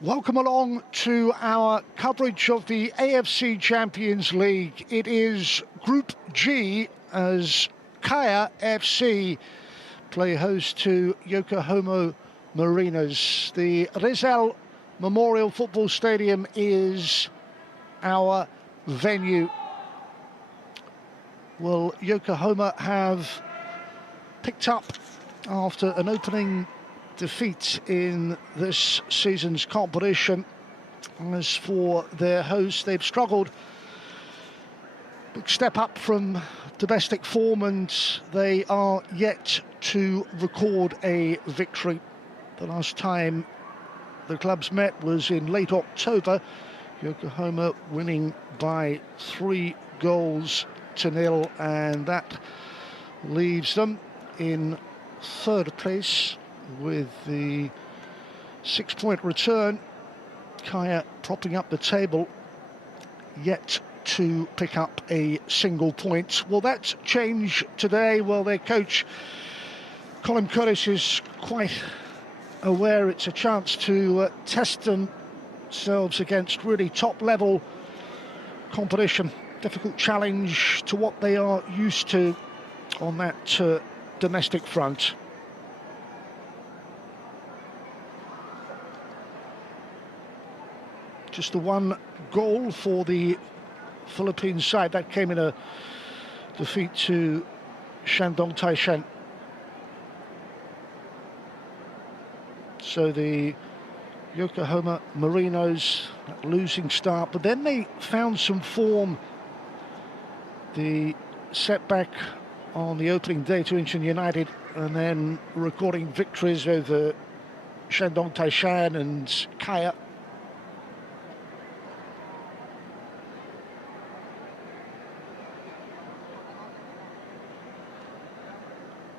Welcome along to our coverage of the AFC Champions League. It is Group G as Kaya FC play host to Yokohama Marinos. The Rizal Memorial Football Stadium is our venue. Well, Yokohama have picked up after an opening defeat in this season's competition. As for their hosts, they've struggled. Big step up from domestic form, and they are yet to record a victory. The last time the clubs met was in late October, Yokohama winning by 3-0, and that leaves them in third place with the 6-point return. Kaya propping up the table, yet to pick up a single point. Will that change today? Well, their coach Colin Curtis is quite aware it's a chance to test themselves against really top-level competition. Difficult challenge to what they are used to on that domestic front. Just the one goal for the Philippines side. That came in a defeat to Shandong Taishan. So the Yokohama Marinos, that losing start, but then they found some form. The setback on the opening day to Incheon United, and then recording victories over Shandong Taishan and Kaya.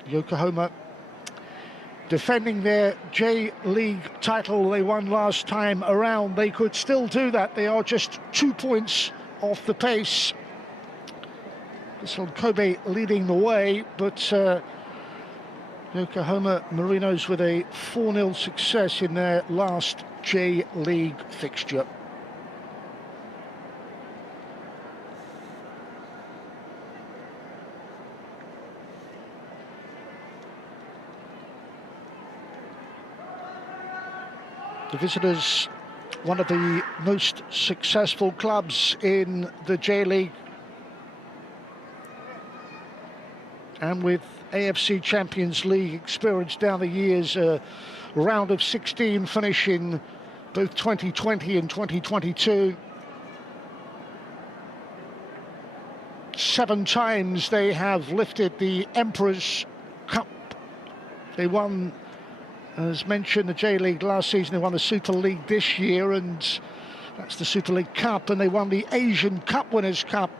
Yokohama defending their J-League title they won last time around. They could still do that. They are just 2 points off the pace. This one, Kobe leading the way, but Yokohama Marinos with a 4-0 success in their last J-League fixture. The visitors, one of the most successful clubs in the J-League, and with AFC Champions League experience down the years, a round of 16 finish in both 2020 and 2022. 7 times they have lifted the Emperor's Cup. They won, as mentioned, the J-League last season. They won the Super League this year, and that's the Super League Cup, and they won the Asian Cup Winners' Cup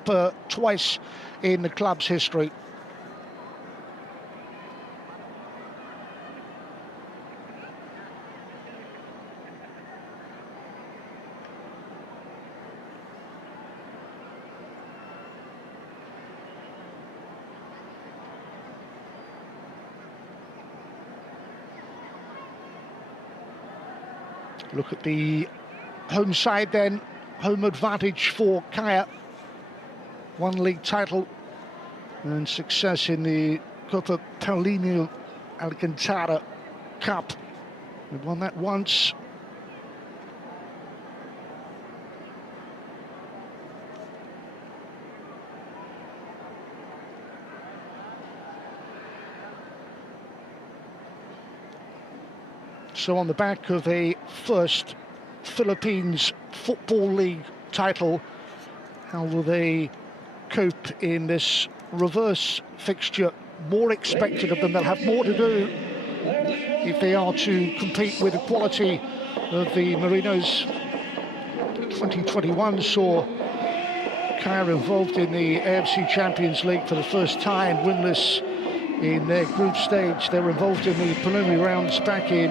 twice in the club's history. Look at the home side then, home advantage for Kaya. 1 league title and success in the Copa Paulinho Alcantara Cup. They've won that once. So on the back of a first Philippines Football League title, how will they cope in this reverse fixture? More expected of them. They'll have more to do if they are to compete with the quality of the Marinos. 2021 saw Kaya involved in the AFC Champions League for the first time, winless in their group stage. They were involved in the preliminary rounds back in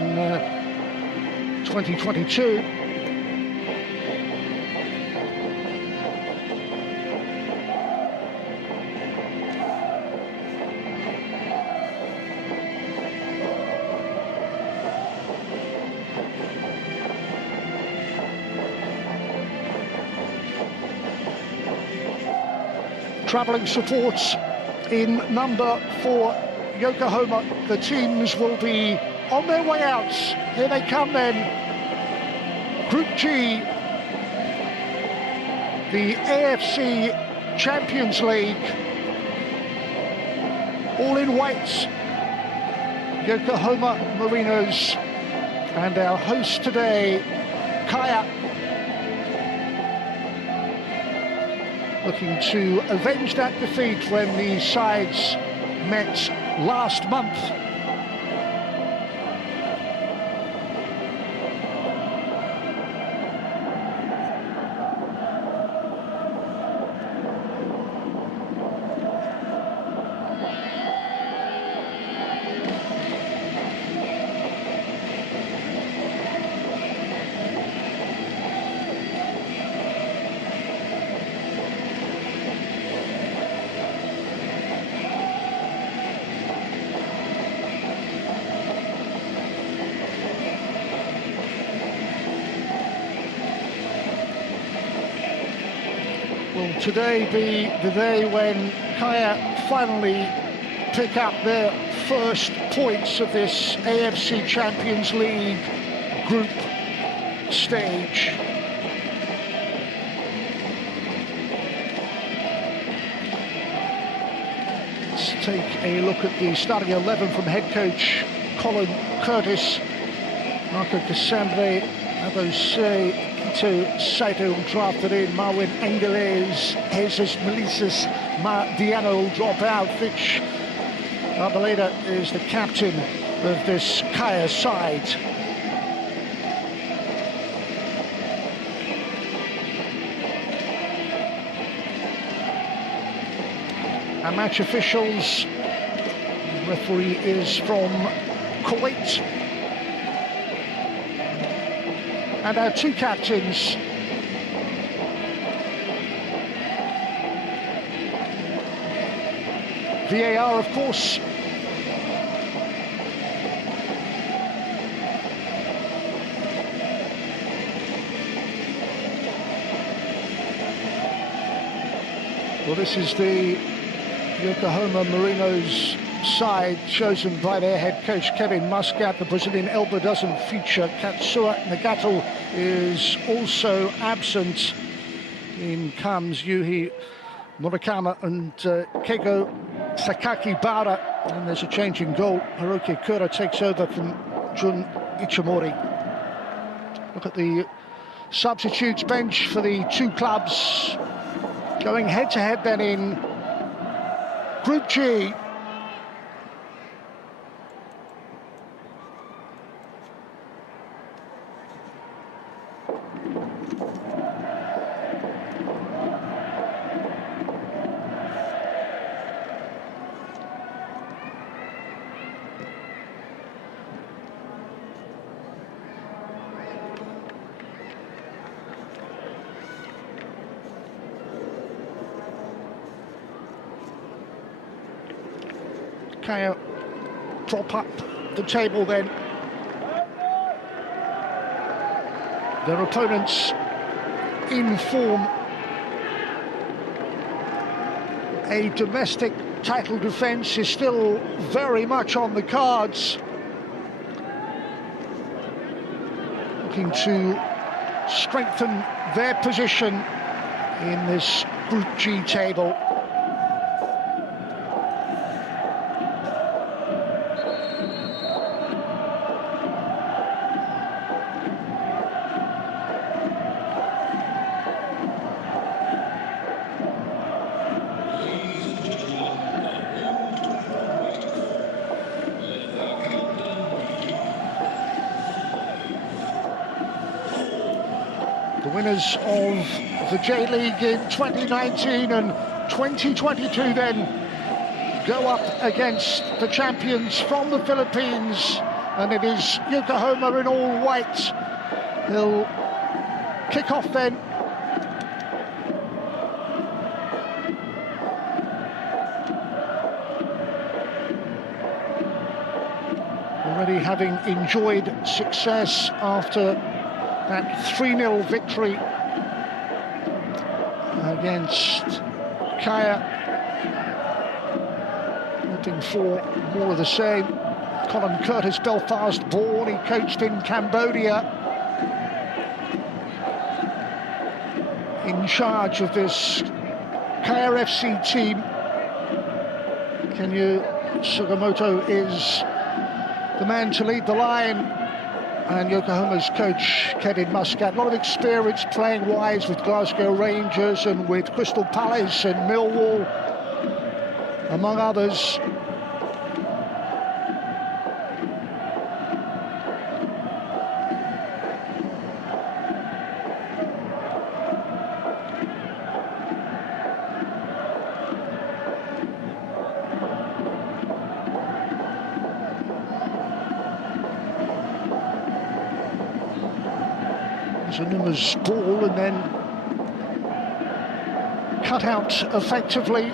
2022. travelling supports in number 4, Yokohama. The teams will be on their way out. Here they come then. Group G, the AFC Champions League. All in white, Yokohama Marinos, and our host today, Kaya, looking to avenge that defeat when the sides met last month. Will today be the day when Kaya finally pick up their first points of this AFC Champions League group stage. Let's take a look at the starting 11 from head coach Colin Curtis, Marco Casambre, Abose, Ito Saito drafted in, Marwin Angeles, Jesus Melissus, Diano will drop out. Fitch Arboleda is the captain of this Kaya side. Our match officials, the referee is from Kuwait. And our two captains, VAR, of course. Well, this is the Yokohama Marinos side chosen by their head coach Kevin Muscat. The Brazilian elbow doesn't feature. Katsua Nagato is also absent. In comes Yuhi Murakama and Keigo Sakaki Bara, and there's a change in goal. Hiroki Kura takes over from Jun Ichimori. Look at the substitutes bench for the two clubs going head to head then in Group G. Kaya prop up the table then. Their opponents in form. A domestic title defence is still very much on the cards. Looking to strengthen their position in this Group G table. The winners of the J-League in 2019 and 2022 then go up against the champions from the Philippines, and it is Yokohama in all white. They'll kick off then. Already having enjoyed success after that 3-0 victory against Kaya hoping for more of the same. Colin Curtis, Belfast born, he coached in Cambodia. In charge of this KRFC team. Kenyu Sugimoto is the man to lead the line, and Yokohama's coach, Kevin Muscat. A lot of experience playing wise with Glasgow Rangers and with Crystal Palace and Millwall, among others. Zunuma's ball and then cut out effectively.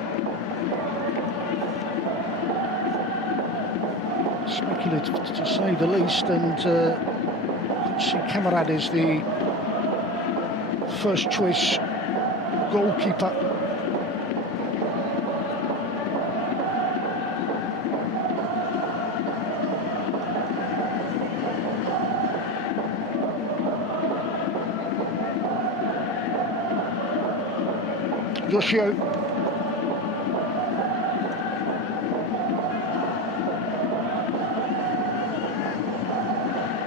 Speculative to say the least, and Kamarad is the first choice goalkeeper. Yoshio.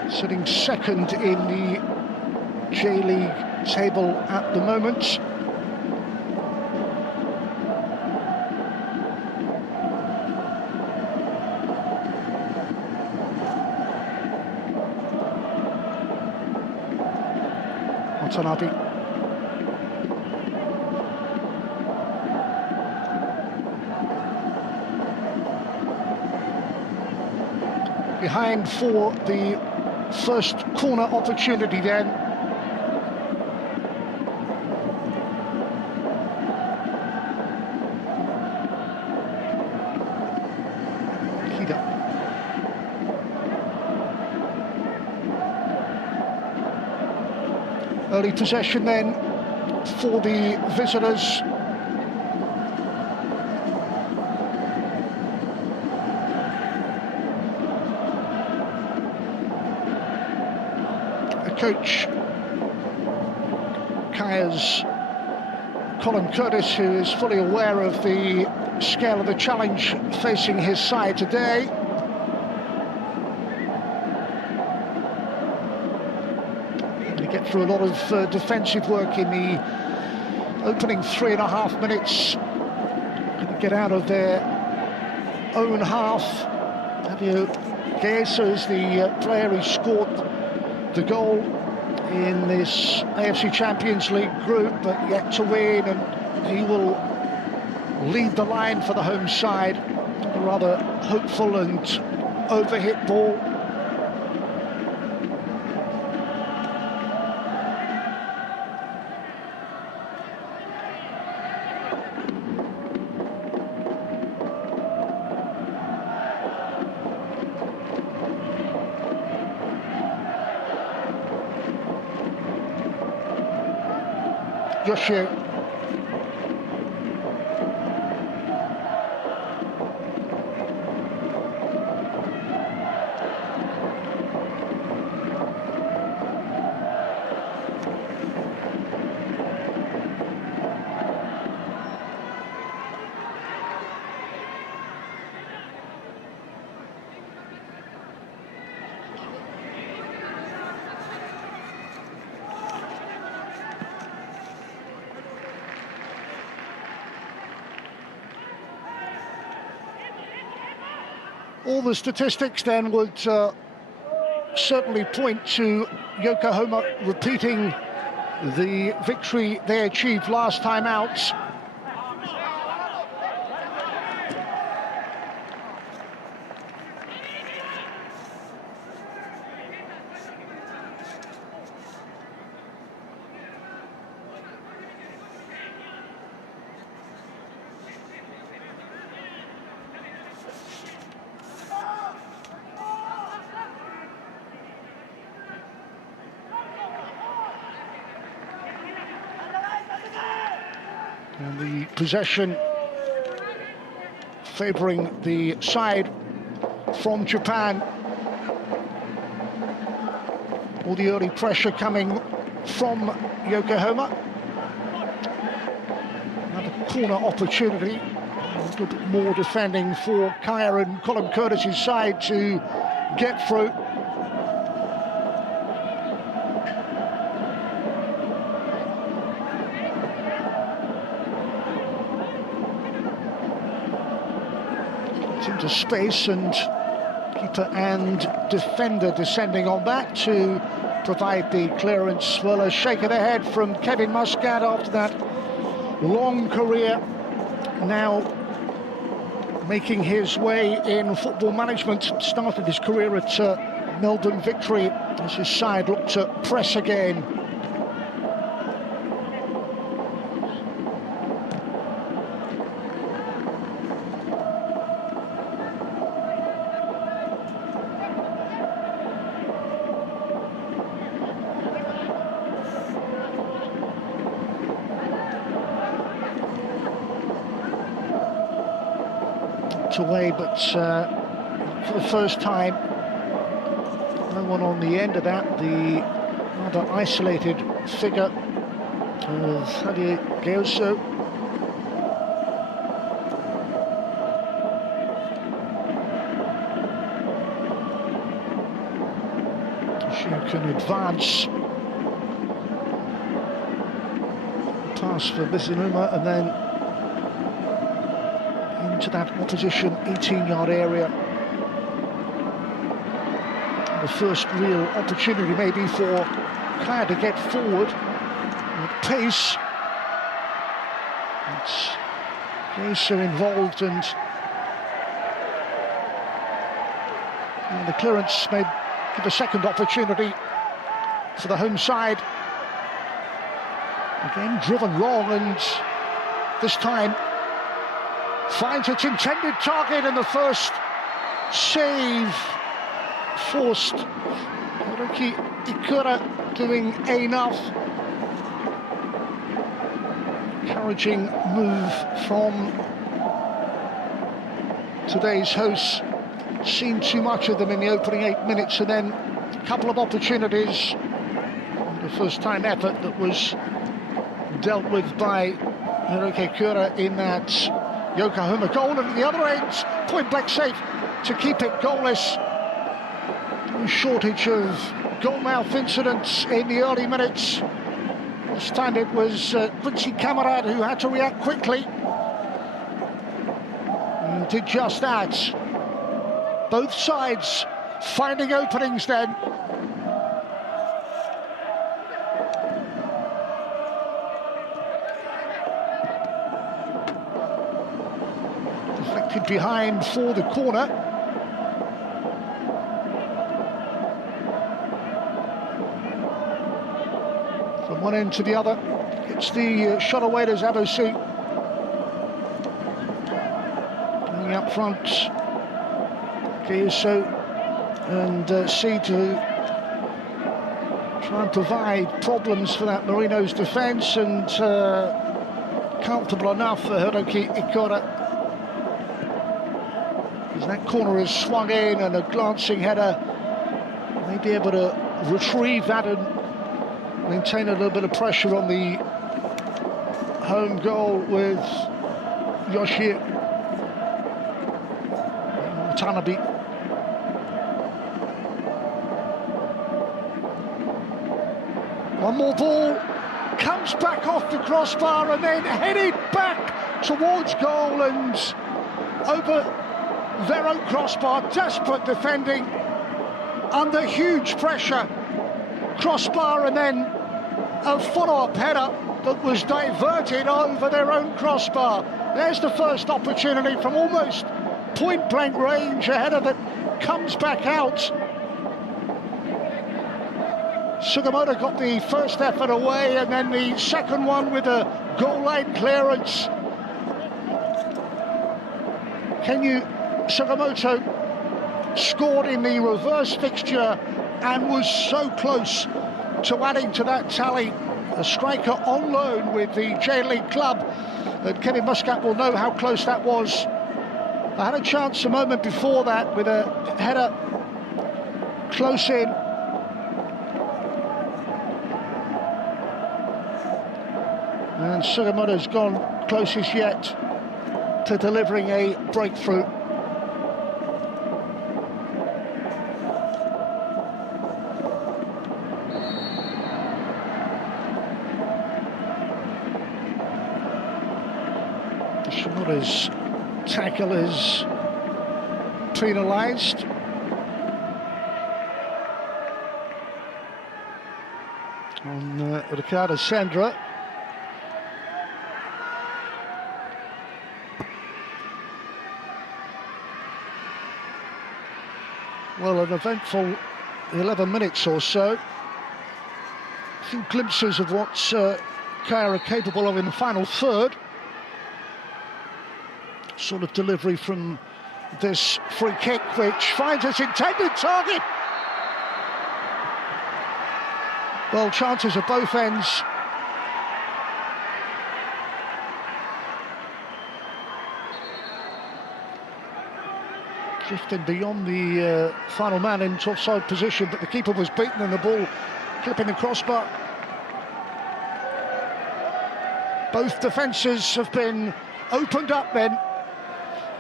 Sitting second in the J-League table at the moment. Watanabe. Behind for the first corner opportunity then. Kida. Early possession then for the visitors. Coach Kaya's Colin Curtis, who is fully aware of the scale of the challenge facing his side today. They get through a lot of defensive work in the opening 3.5 minutes. Going to get out of their own half. Fabio Chiesa is the player who scored the goal in this AFC Champions League group, but yet to win, and he will lead the line for the home side. A rather hopeful and overhit ball. Yoshio. All the statistics then would certainly point to Yokohama repeating the victory they achieved last time out. And the possession favouring the side from Japan. All the early pressure coming from Yokohama. Another corner opportunity. A little bit more defending for Kaya and Colin Curtis's side to get through. Into space, and keeper and defender descending on that to provide the clearance. Well, a shake of the head from Kevin Muscat after that long career, now making his way in football management. Started his career at Melbourne Victory as his side looked to press again. Away, but for the first time, no one on the end of that. The rather isolated figure of Javier Geuso. She can advance, pass for Bizanuma, and then into that opposition 18-yard area. The first real opportunity maybe for Kaya to get forward with pace. It's Geuso involved, and the clearance may give a second opportunity for the home side. Again driven long, and this time finds its intended target, and the first save forced. Hiroki Ikura doing enough. Encouraging move from today's hosts. Seen too much of them in the opening 8 minutes, and then a couple of opportunities. The first time effort that was dealt with by Hiroki Ikura in that Yokohama goal, and at the other end, point blank safe to keep it goalless. No shortage of goalmouth incidents in the early minutes. This time it was Quincy Camarade who had to react quickly and did just that. Both sides finding openings then. Deflected behind for the corner. From one end to the other, it's the shot away to Zabosi. Bringing up front, Geuso and C to try and provide problems for that Marinos defence, and comfortable enough for Hiroki Ikura. As that corner is swung in, and a glancing header may be able to retrieve that and maintain a little bit of pressure on the home goal with Yoshi Watanabe. One more ball, comes back off the crossbar and then headed back towards goal and over their own crossbar. Desperate defending under huge pressure. Crossbar and then a follow-up header that was diverted over their own crossbar. There's the first opportunity from almost point-blank range, a header that comes back out. Sugimoto got the first effort away, and then the second one with a goal line clearance. Sugimoto scored in the reverse fixture and was so close to adding to that tally. A striker on loan with the J League club, and Kevin Muscat will know how close that was. I had a chance a moment before that with a header close in. And Sugimoto's gone closest yet to delivering a breakthrough. Shimoda's tackle is penalised. On Ricardo Sandra. Well, an eventful 11 minutes or so. A few glimpses of what Kaya are capable of in the final third. Sort of delivery from this free kick, which finds its intended target. Well, chances at both ends. Drifting beyond the final man in offside position, but the keeper was beaten and the ball clipping the crossbar. Both defences have been opened up then,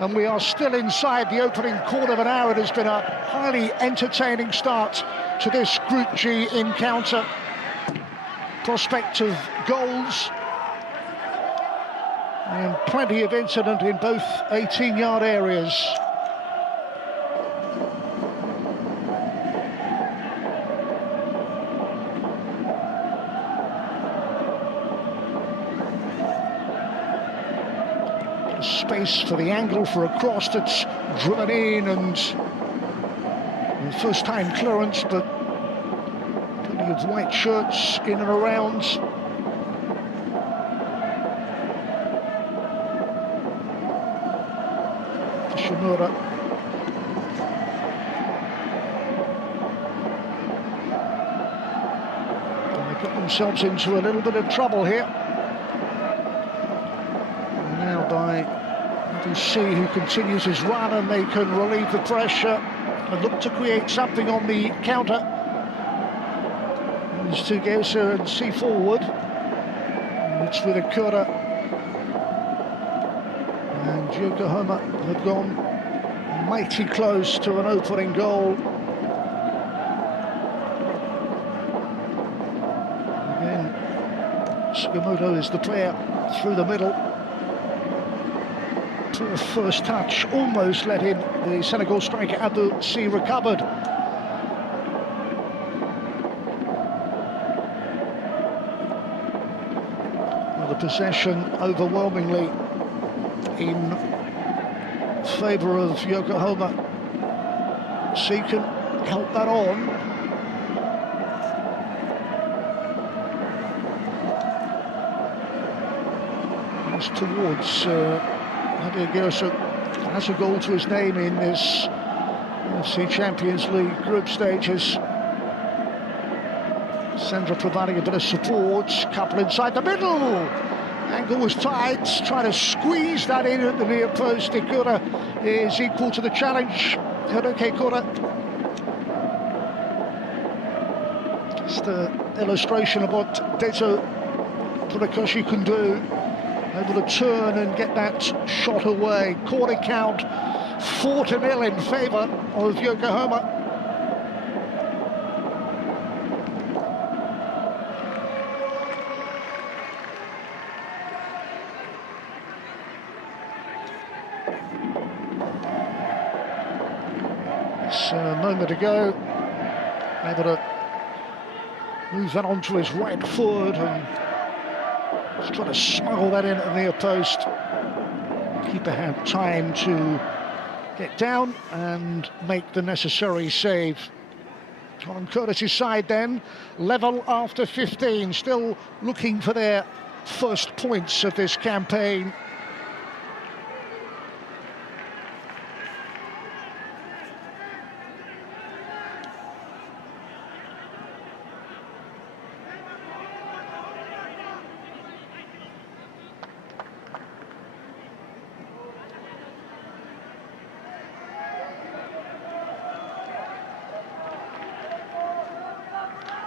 and we are still inside the opening quarter of an hour. It has been a highly entertaining start to this Group G encounter. Prospect of goals and plenty of incident in both 18-yard areas. Space for the angle for a cross that's driven in, and first time clearance, but plenty of white shirts in and around. Shimura. And they got themselves into a little bit of trouble here. Now by see who continues his run, and they can relieve the pressure and look to create something on the counter. It's to Geusa and see forward. And it's with Akura. And Yokohama have gone mighty close to an opening goal. Again, Sugimoto is the player through the middle. First touch almost let in the Senegal striker Abou C recovered. Well, the possession overwhelmingly in favour of Yokohama. C can help that on. It's towards Geusa, has a goal to his name in this AFC Champions League group stages. Sandra providing a bit of support, couple inside the middle. Angle was tight, trying to squeeze that in at the near post. Ikura is equal to the challenge. Hiroke Ikura. Just an illustration of what Deto Funakoshi can do. Able to turn and get that shot away. Quarter count 4-0 in favour of Yokohama. It's a moment ago, able to move that onto his right foot and just trying to smuggle that in at the near post. Keeper had time to get down and make the necessary save. Colin Curtis's side then, level after 15, still looking for their first points of this campaign.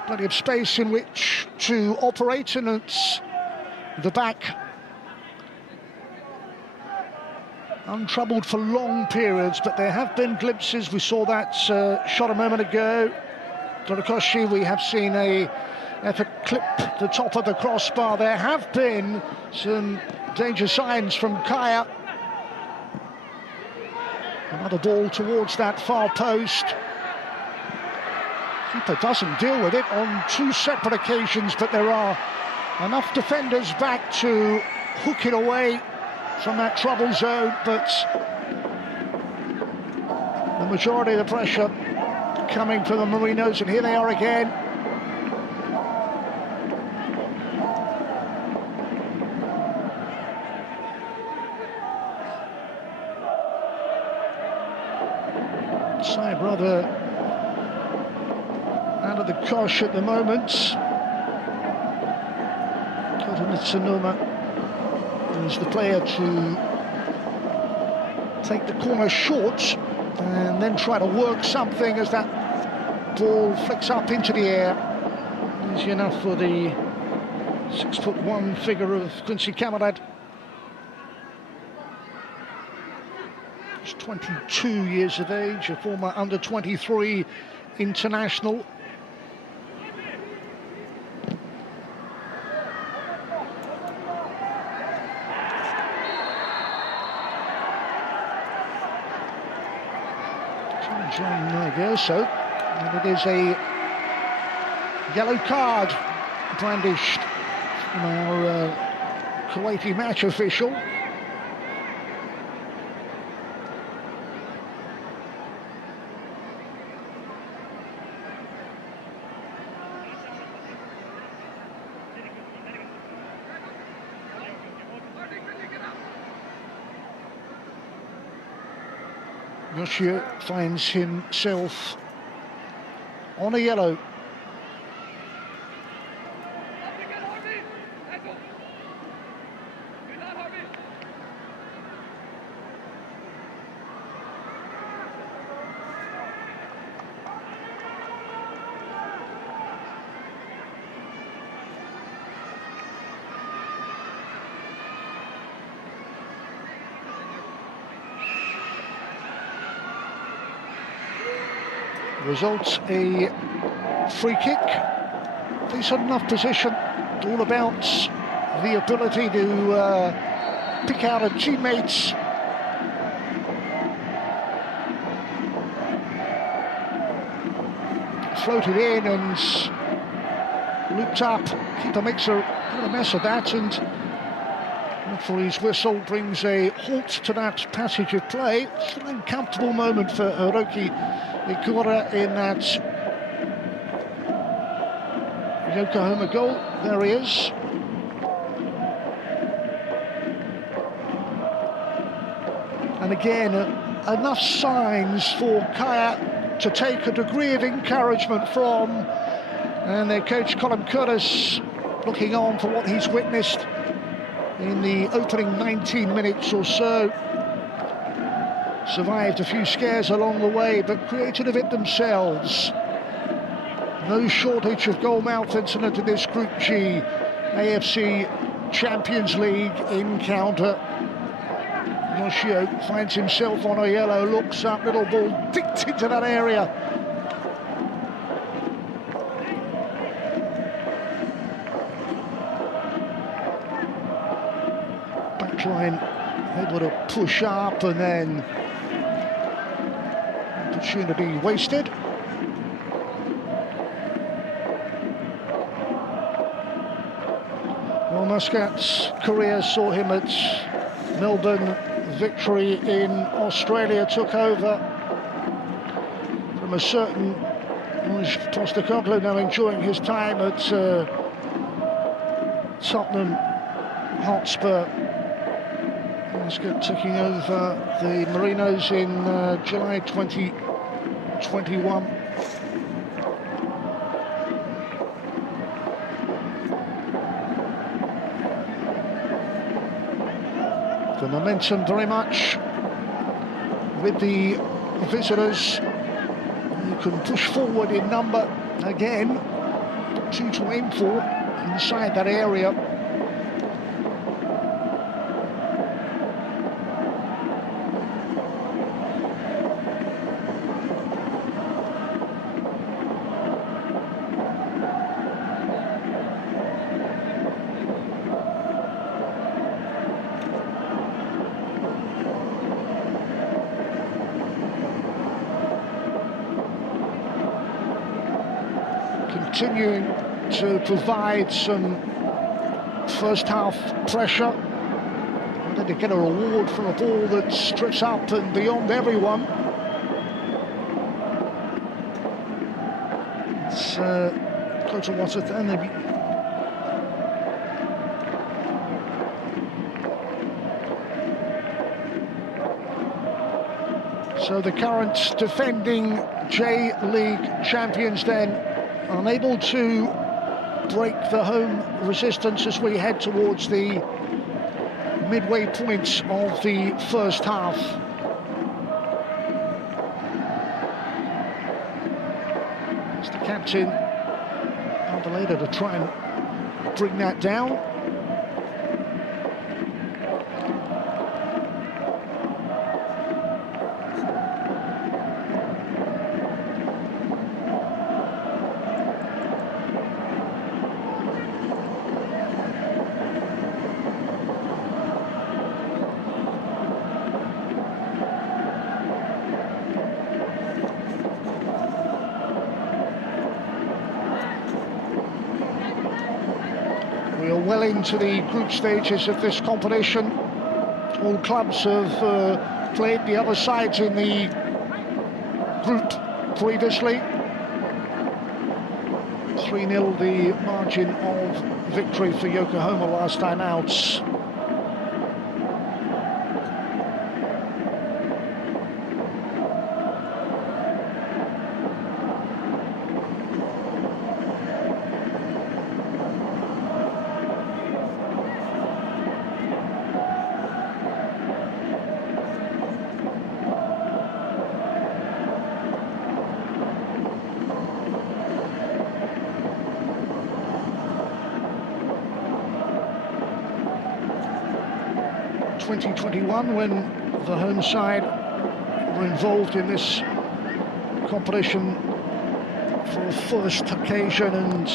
plenty of space in which to operate, and it's the back untroubled for long periods, but there have been glimpses. We saw that shot a moment ago. Torikoshi, we have seen a effort clip the top of the crossbar. There have been some danger signs from Kaya. Another ball towards that far post. Keeper doesn't deal with it on two separate occasions, but there are enough defenders back to hook it away from that trouble zone, but the majority of the pressure coming from the Marinos, and here they are again. Side rather out of the cosh at the moment. Tsunoma is the player to take the corner short and then try to work something as that ball flicks up into the air. Easy enough for the 6'1" figure of Quincy Camarad. He's 22 years of age, a former under-23 international. John Gerso, and it is a yellow card brandished from our Kuwaiti match official. Yoshio finds himself on a yellow. Results a free kick. Decent enough position. All about the ability to pick out a teammate's floated in and looped up. Keeper makes a mess of that, and referee's whistle brings a halt to that passage of play. It's an uncomfortable moment for Hiroki Ikura in that Yokohama goal. There he is. And again, enough signs for Kaya to take a degree of encouragement from, and their coach Colin Curtis looking on for what he's witnessed in the opening 19 minutes or so. Survived a few scares along the way, but created a bit themselves. No shortage of goal mouth incident in this Group G AFC Champions League encounter. Yoshio finds himself on a yellow, looks up, little ball dipped into that area. Backline able to push up, and then opportunity wasted. Well, Muscat's career saw him at Melbourne Victory in Australia, took over from a certain Postecoglou, now enjoying his time at Tottenham Hotspur. Muscat taking over the Marinos in July 2021. The momentum very much with the visitors, who can push forward in number again. two to aim for inside that area. Continuing to provide some first half pressure. And then to get a reward for a ball that strips up and beyond everyone. It's close to what's it then. So the current defending J-League champions then unable to break the home resistance as we head towards the midway point of the first half. It's the captain, Adelaide, to try and bring that down. We are well into the group stages of this competition. All clubs have played the other sides in the group previously. 3-0 the margin of victory for Yokohama last time out. When the home side were involved in this competition for a first occasion and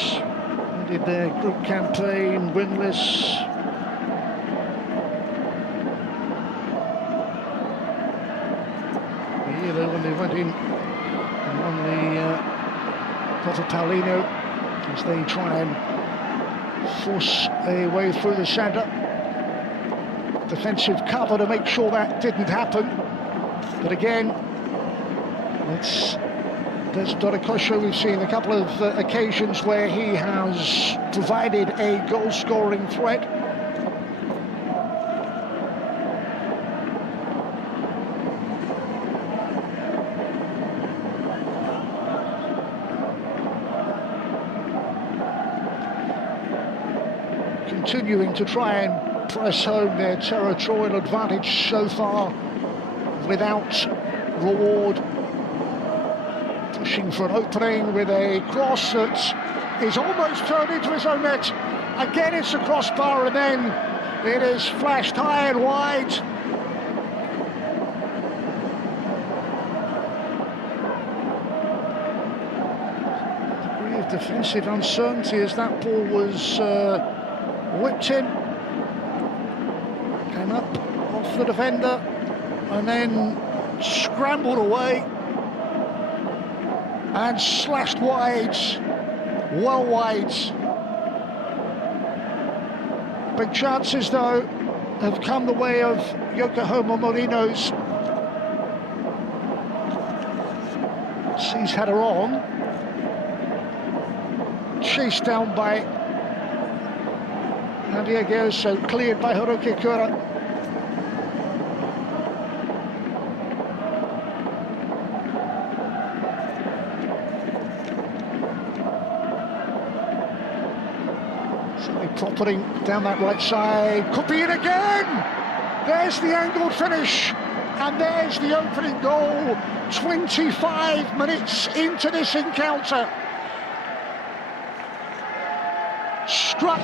did their group campaign winless. The year though when they went in and won the Copa Paulino as they try and force a way through the centre. Defensive cover to make sure that didn't happen, but again, there's Doricosho. We've seen a couple of occasions where he has provided a goal-scoring threat. Continuing to try and press home their territorial advantage so far without reward. Pushing for an opening with a cross that is almost turned into his own net. Again, it's a crossbar and then it is flashed high and wide. A degree of defensive uncertainty as that ball was whipped in. Came up off the defender and then scrambled away and slashed wide, well wide. Big chances though have come the way of Yokohama Marinos. Sees header on, chased down by Diego, so cleared by Hiroki Kura. Certainly propping down that right side, could be in again! There's the angled finish, and there's the opening goal, 25 minutes into this encounter. struck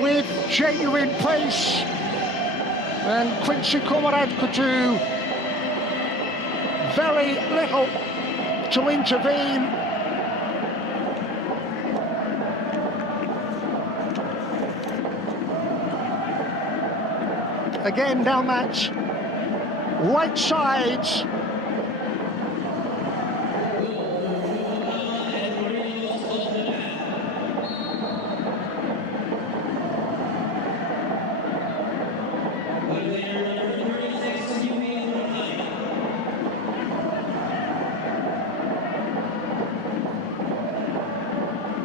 with genuine pace, and Quincy Cormorant could do very little to intervene. Again down that right side.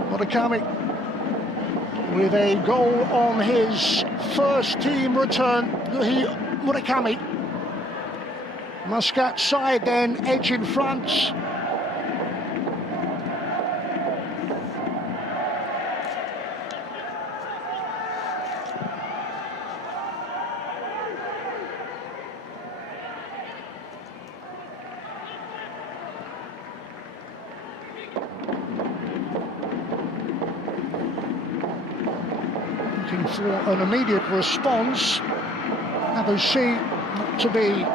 Murakami with a goal on his first team return. Murakami, Muscat side then, edge in front. Looking for an immediate response. Now they see not to be.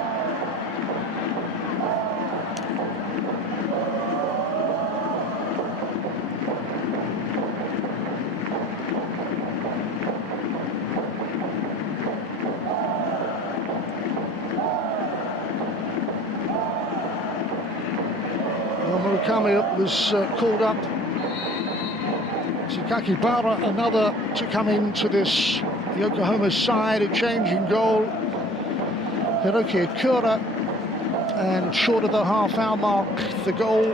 Well, Murakami was called up. Sakaki Bara, another to come into this Yokohama side, a change in goal. Hiroki Akura, and short of the half-hour mark, the goal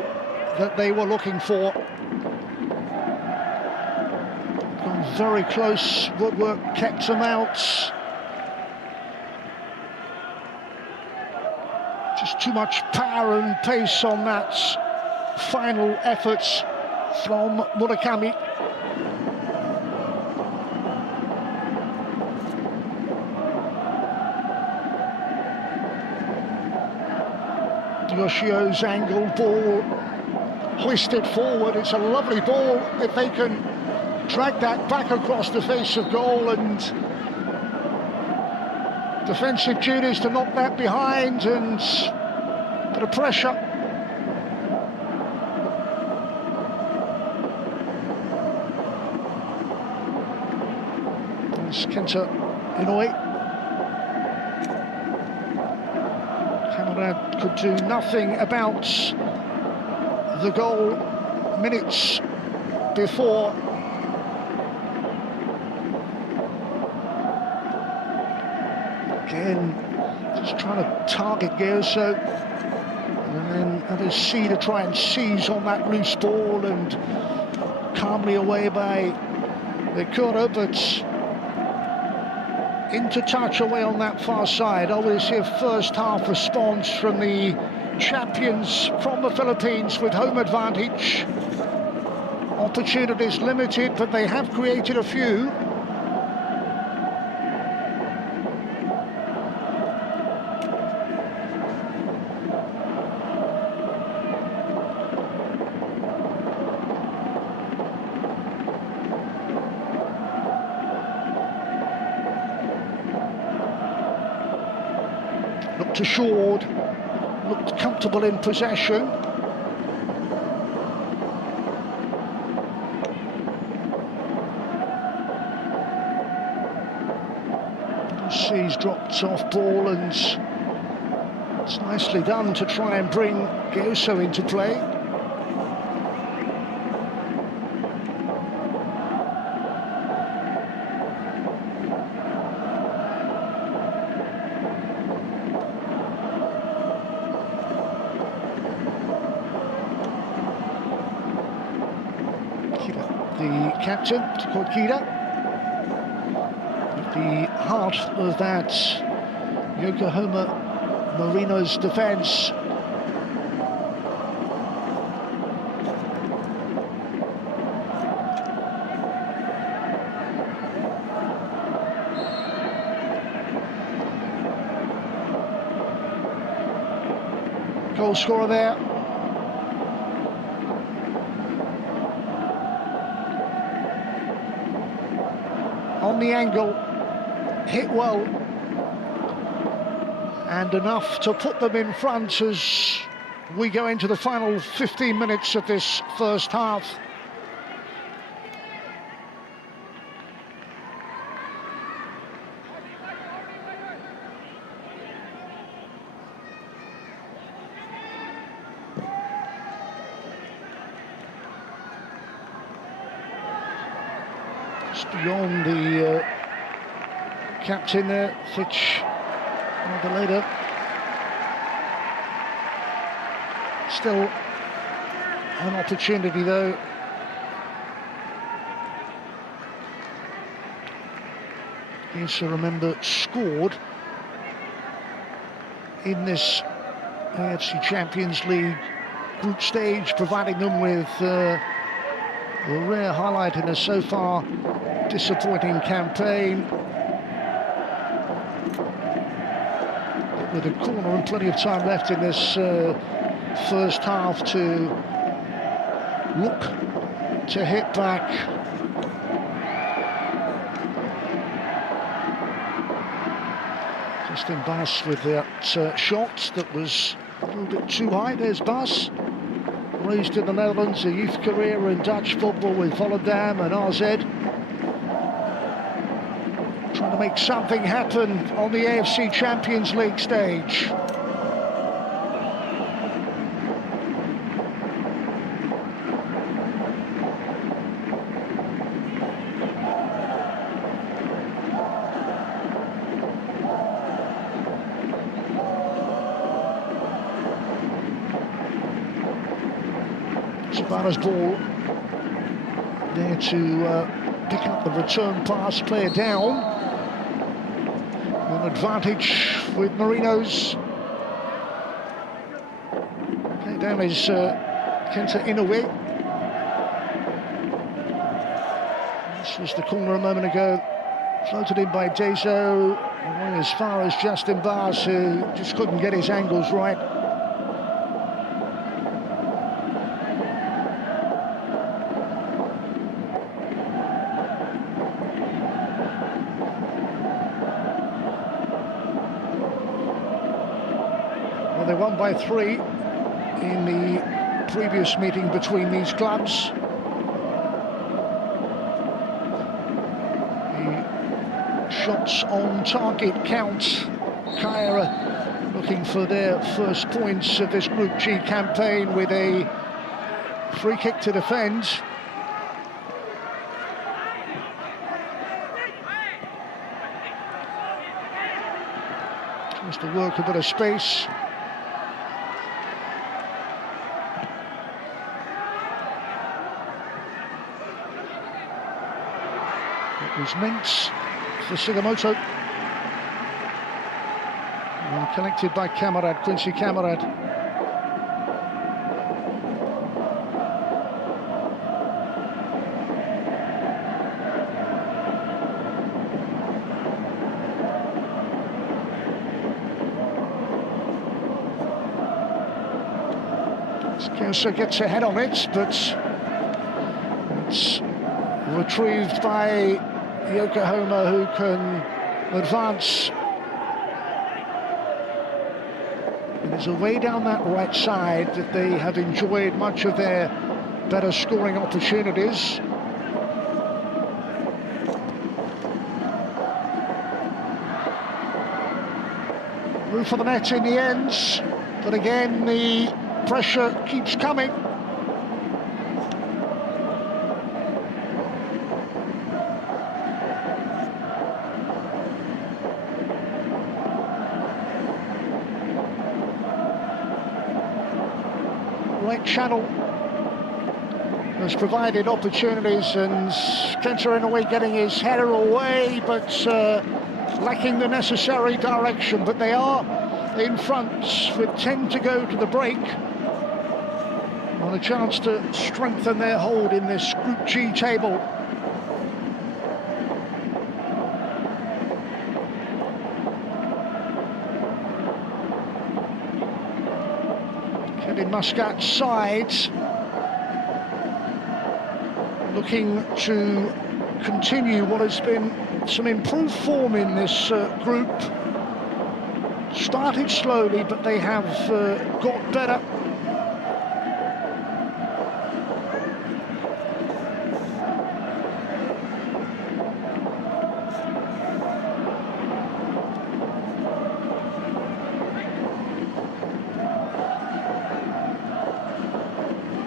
that they were looking for. Gone very close, Woodwork kept them out. Just too much power and pace on that final effort from Murakami. Yoshio's angle ball hoisted forward. It's a lovely ball if they can drag that back across the face of goal, and defensive duties to knock that behind and put a pressure. It's Kenta Inoue. Cameron could do nothing about the goal minutes before. Again, just trying to target Geuso, and then others see to try and seize on that loose ball, and calmly away by Akura, but into touch away on that far side. Obviously a first half response from the champions from the Philippines with home advantage. Opportunities limited, but they have created a few. Looked assured, looked comfortable in possession. He's dropped off ball, and it's nicely done to try and bring Geuso into play. The captain, Kida, at the heart of that Yokohama Marinos defence. Goal scorer there. on the angle, hit well, and enough to put them in front as we go into the final 15 minutes of this first half. Just beyond the captain there, Fitch, rather later. Still an opportunity though. Yes, to remember, scored in this AFC Champions League group stage, providing them with a rare highlight in a so far disappointing campaign. With a corner and plenty of time left in this first half to look to hit back. Justin Bass with that shot that was a little bit too high. There's Bass, raised in the Netherlands, a youth career in Dutch football with Volendam and RZ. Trying to make something happen on the AFC Champions League stage. Sabana's ball there to pick up the return pass, play it down. An advantage with Marinos. Play down is Kenta Inoue. This was the corner a moment ago. Floated in by Dezo, going as far as Justin Bass, who just couldn't get his angles right. Well, they won by 3 in the previous meeting between these clubs. The shots on target count. Kaya looking for their first points of this Group G campaign with a free kick to defend. Tries to work a bit of space. It was Mintz for Sigamoto. And collected by Camarade, Quincy Camarade. Kelso gets ahead on it, but it's retrieved by Yokohama, who can advance. It is a way down that right side that they have enjoyed much of their better scoring opportunities. Roof for the net in the end, but again the pressure keeps coming. Right channel has provided opportunities, and Kenta in a way getting his header away, but lacking the necessary direction. But they are in front with 10 to go to the break, on a chance to strengthen their hold in this Group G table. Kevin Muscat's side looking to continue what has been some improved form in this group. Started slowly, but they have got better.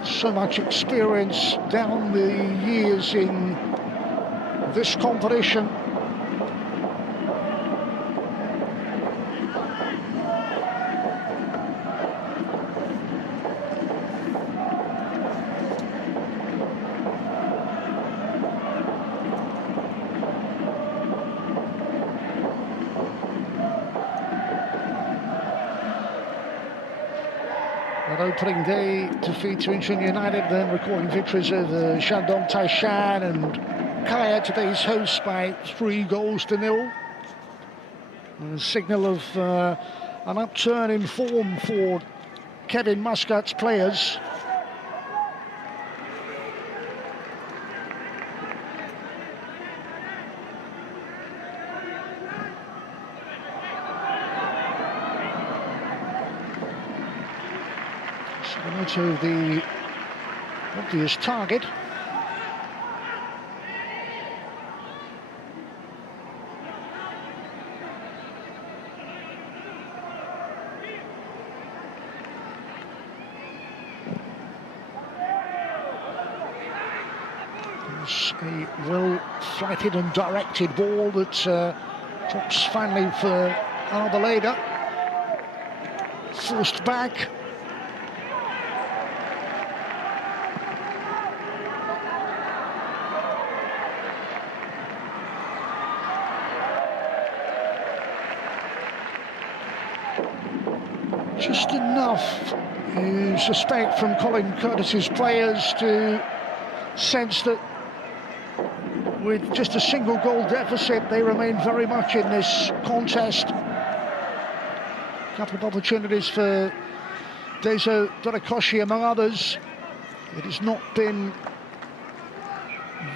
So much experience down the years in this competition. That opening day defeat to Incheon United, then recording victories over Shandong Taishan, and Kaya today's hosts by 3-0. A signal of an upturn in form for Kevin Muscat's players. To the obvious target. It's a well-flighted and directed ball that drops finally for Arboleda. Forced back. Just enough, you suspect, from Colin Curtis's players to sense that with just a single goal deficit, they remain very much in this contest. A couple of opportunities for Dezo Dorikoshi, among others. It has not been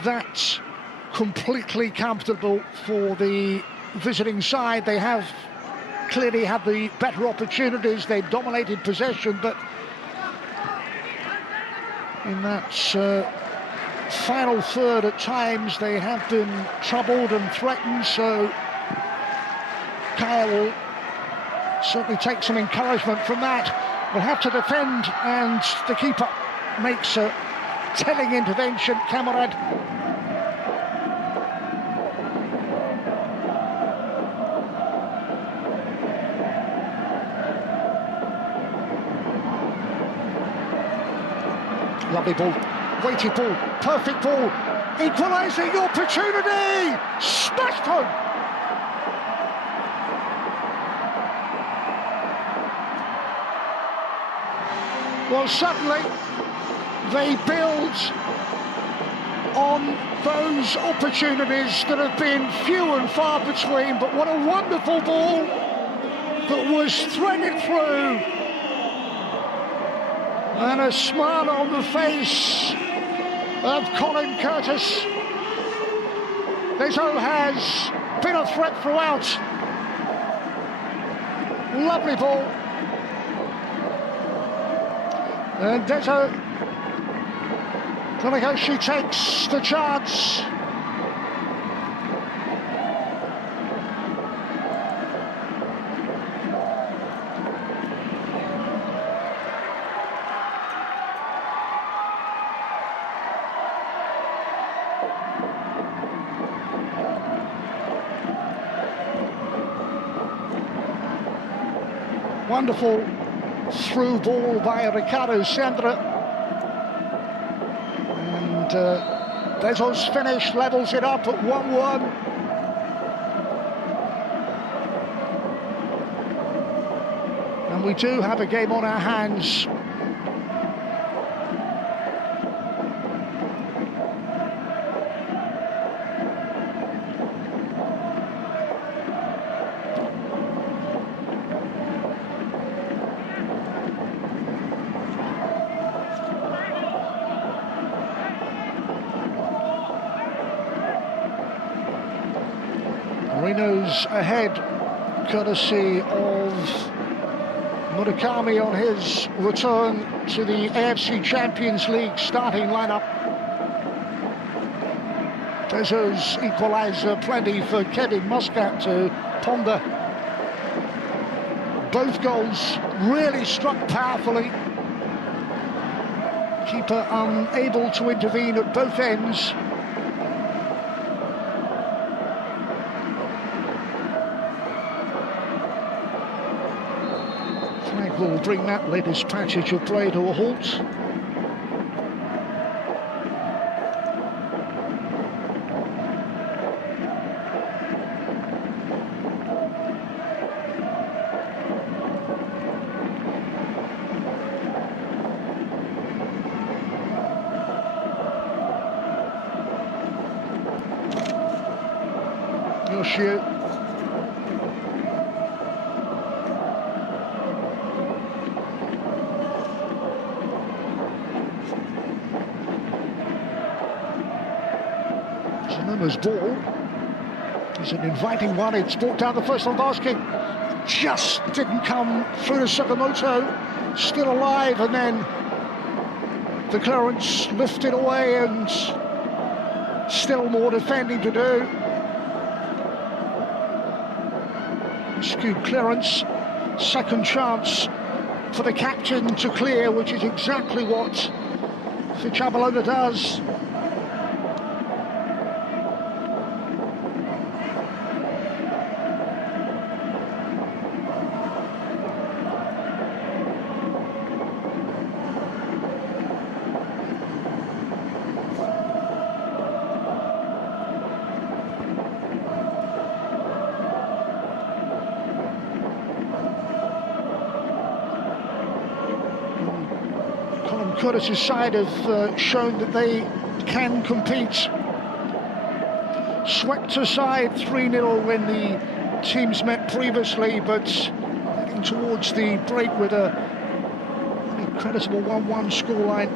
that completely comfortable for the visiting side. They have clearly had the better opportunities. They've dominated possession, but in that final third at times they have been troubled and threatened, so Kaya will certainly take some encouragement from that. Will have to defend, and the keeper makes a telling intervention. Camarade. Lovely ball, weighted ball, perfect ball, equalising opportunity, smashed home. Well, suddenly they build on those opportunities that have been few and far between, but what a wonderful ball that was threaded through. And a smile on the face of Colin Curtis. Dezo has been a threat throughout. Lovely ball. And Dezo Dorikoshi takes the chance. Wonderful through ball by Ricardo Sandra. And Dezo's finish levels it up at 1-1. And we do have a game on our hands. Marinos ahead, courtesy of Murakami on his return to the AFC Champions League starting lineup. Bezos equaliser, plenty for Kevin Muscat to ponder. Both goals really struck powerfully. Keeper unable to intervene at both ends. Flag will bring that latest passage of play to a halt. Yoshio. Zanoma's ball is an inviting one. It's brought down the first on basket. Just didn't come through to Sakamoto. Still alive, and then the clearance lifted away, and still more defending to do. Skewed clearance, second chance for the captain to clear, which is exactly what FC-Iloillo does. Curtis's side have shown that they can compete. Swept aside 3-0 when the teams met previously, but heading towards the break with an incredible 1-1 scoreline.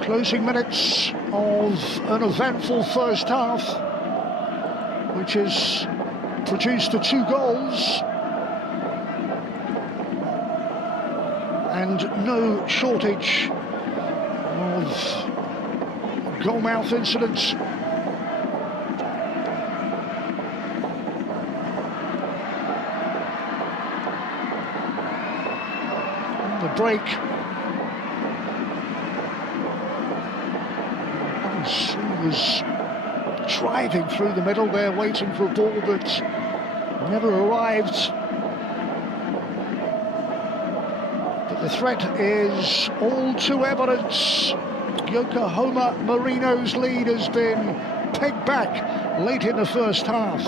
Closing minutes of an eventful first half, which has produced the 2 goals and no shortage of goalmouth incidents. On the break, he was driving through the middle there, waiting for a ball that never arrived. But the threat is all too evident. Yokohama Marinos' lead has been pegged back late in the first half.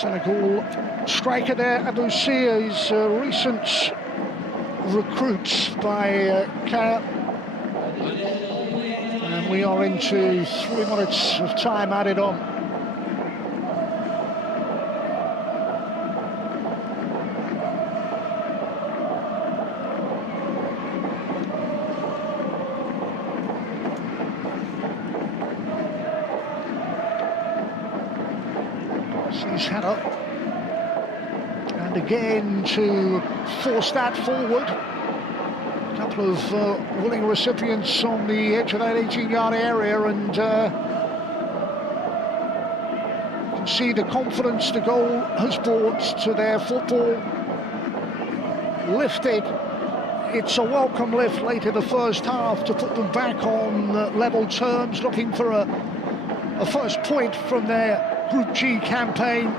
Senegal striker there, Abousia, is a recent recruit by Kaya. And we are into 3 minutes of time added on. He's had up, and again to force that forward. A couple of willing recipients on the edge of that 18-yard area, and can see the confidence the goal has brought to their football. Lifted. It's a welcome lift late in the first half to put them back on level terms, looking for a first point from their Group G campaign.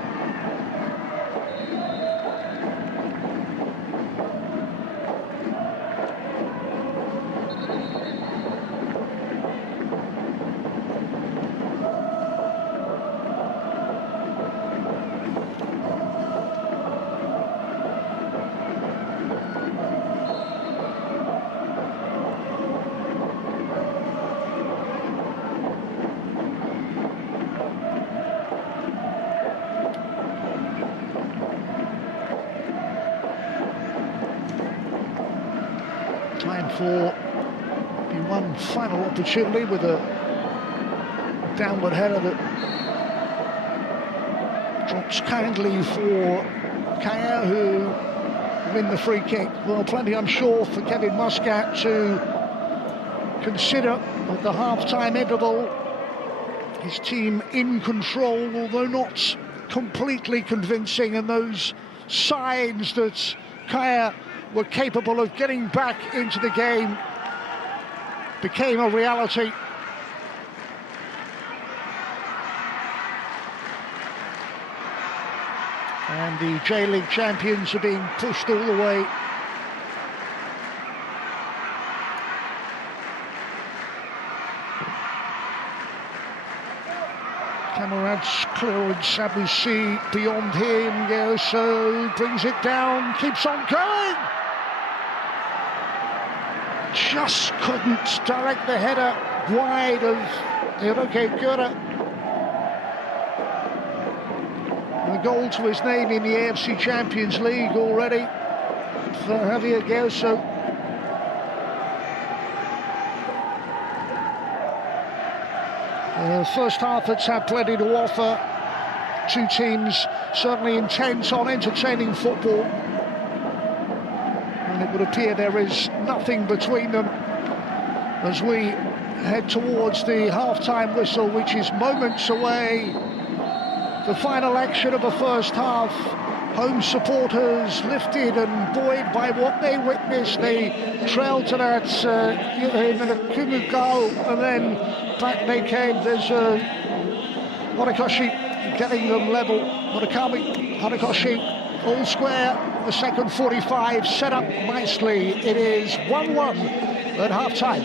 Time for the one final opportunity with a downward header that drops kindly for Kaya, who win the free kick. Well, plenty, I'm sure, for Kevin Muscat to consider at the half-time interval. His team in control, although not completely convincing, and those signs that Kaya were capable of getting back into the game became a reality. And the J-League champions are being pushed all the way. Camerad's clearance, Sabusi beyond him, so brings it down, keeps on going. Just couldn't direct the header wide of Hiroke Gura. A goal to his name in the AFC Champions League already for Javier Gelso. First half that's had plenty to offer. Two teams certainly intent on entertaining football. And it would appear there is nothing between them as we head towards the half-time whistle, which is moments away. The final action of the first half. Home supporters lifted and buoyed by what they witnessed. They trailed to that Kumukau, and then back they came. There's Horikoshi getting them level. Murakami, Horikoshi, all square. The second 45 set up nicely. It is 1-1 at half-time.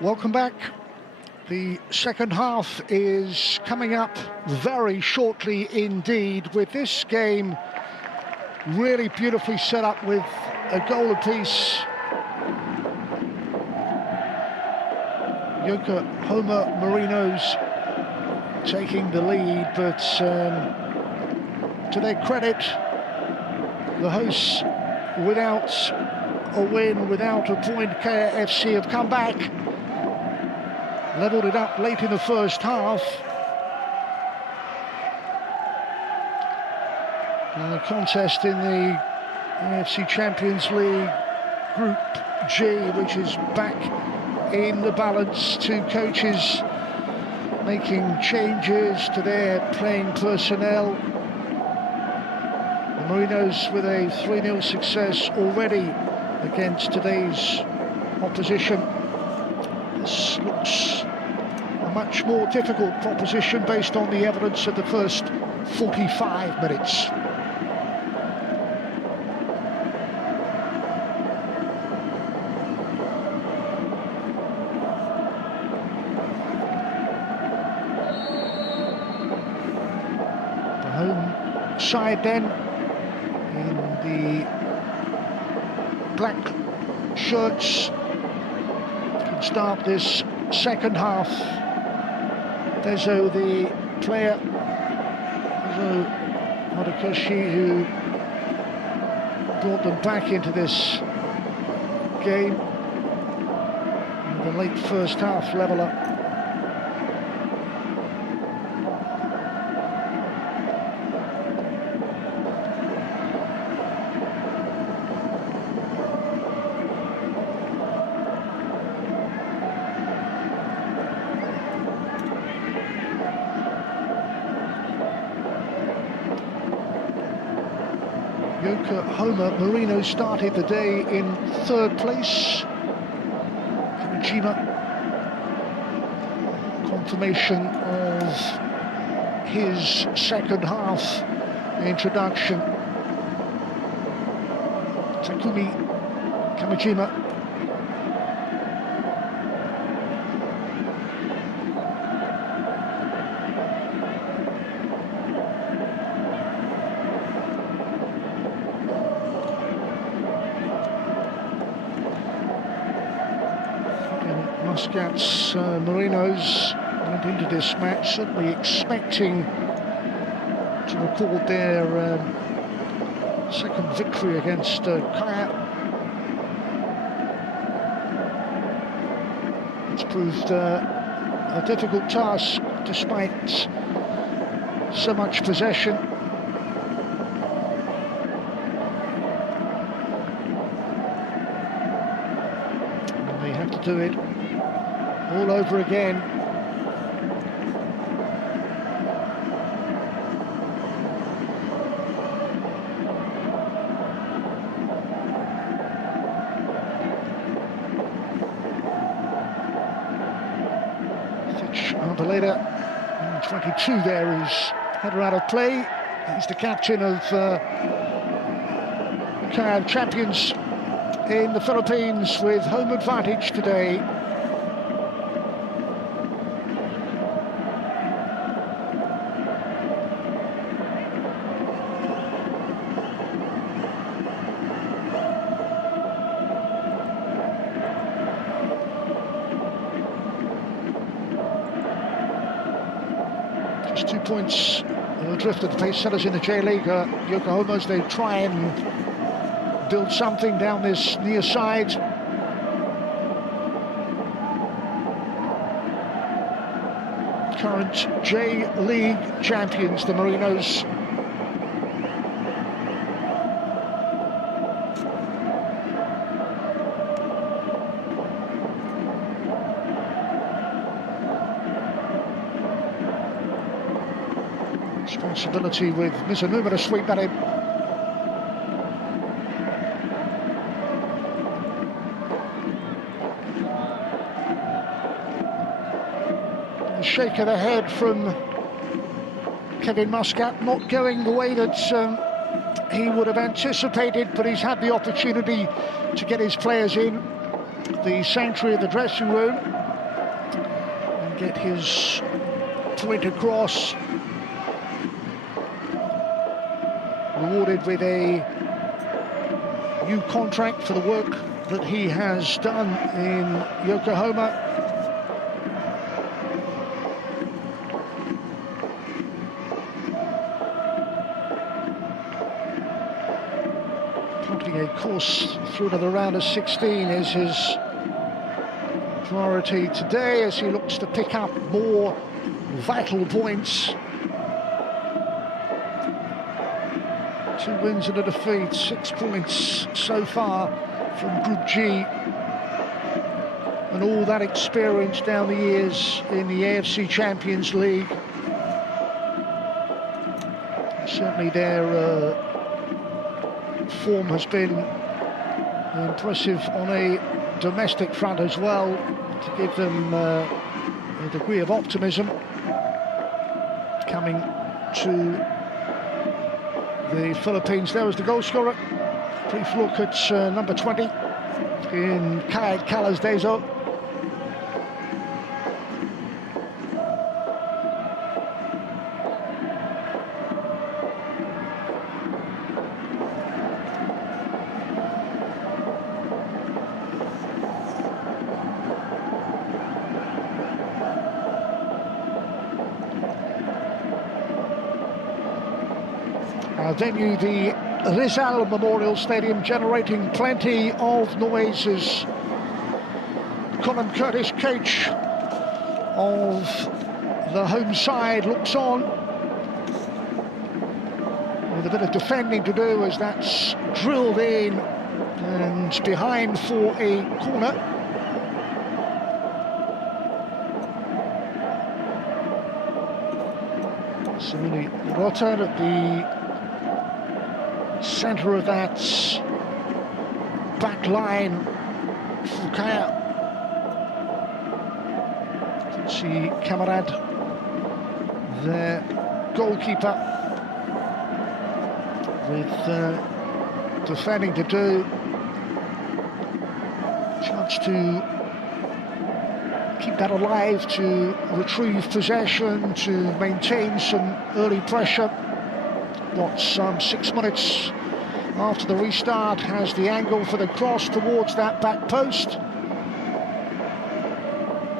Welcome back. The second half is coming up very shortly indeed, with this game really beautifully set up with a goal apiece. Yokohama Marinos taking the lead, but to their credit, the hosts, without a win, without a point, KFC have come back, levelled it up late in the first half. And the contest in the AFC Champions League Group G, which is back in the balance. Two coaches making changes to their playing personnel. The Marinos with a 3-0 success already against today's opposition. This looks a much more difficult proposition based on the evidence of the first 45 minutes. The home side then, in the black shirts, can start this second half. Dezo, the player, Dezo Motokoshi, who brought them back into this game in the late first half leveller. Yokohama Marinos started the day in third place. Kamijima, confirmation of his second half introduction. Takumi Kamijima. Muscat's Marinos went into this match certainly expecting to record their second victory against Kaya. It's proved a difficult task despite so much possession. And they have to do it all over again. The leader, 22 there, is header out of play. He's the captain of champions in the Philippines with home advantage today. Just 2 points adrift of the pace setters in the J-League. Yokohama, as they try and build something down this near side. Current J-League champions, the Marinos. Responsibility with Mizunuma to sweep that in. shake of the head from Kevin Muscat, not going the way that he would have anticipated, but he's had the opportunity to get his players in the sanctuary of the dressing room and get his point across, rewarded with a new contract for the work that he has done in Yokohama. Plotting a course through to the round of 16 is his priority today, as he looks to pick up more vital points. 2 wins and a defeat, 6 points so far from Group G, and all that experience down the years in the AFC Champions League. Certainly their form has been impressive on a domestic front as well, to give them a degree of optimism coming to the Philippines. There was the goal scorer. Brief look at number 20 in kayak colours, Dezo. Our venue, the Rizal Memorial Stadium, generating plenty of noise as Colin Curtis, coach of the home side, looks on with a bit of defending to do, as that's drilled in and behind for a corner. Similarly, Rota at the centre of that back line. Fukaya. You can see Camarad, the goalkeeper, with defending to do. Chance to keep that alive, to retrieve possession, to maintain some early pressure. What, some 6 minutes after the restart, has the angle for the cross towards that back post.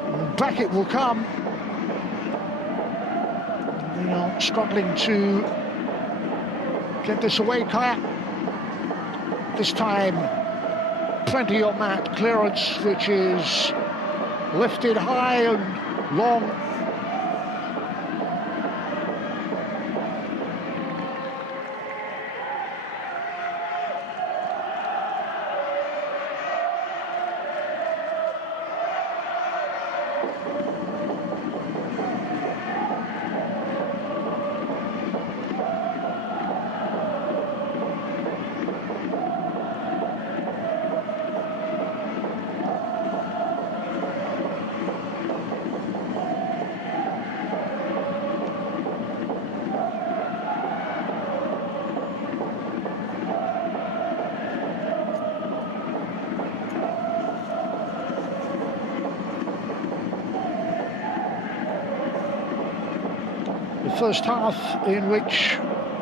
And back it will come. They are struggling to get this away. Kaya, this time plenty on that clearance, which is lifted high and long. The first half, in which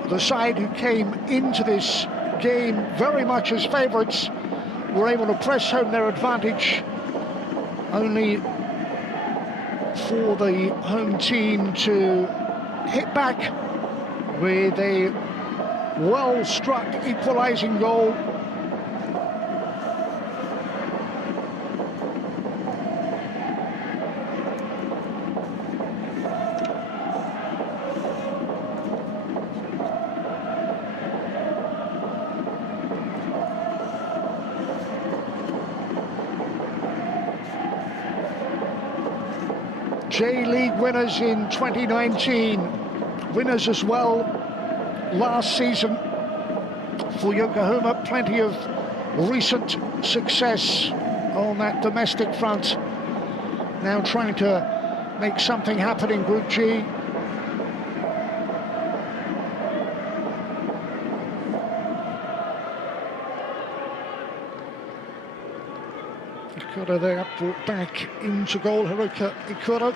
the side who came into this game very much as favourites were able to press home their advantage, only for the home team to hit back with a well-struck equalising goal. J-League winners in 2019, winners as well last season for Yokohama. Plenty of recent success on that domestic front. Now trying to make something happen in Group G. Ikura there, brought back into goal. Haruka Ikura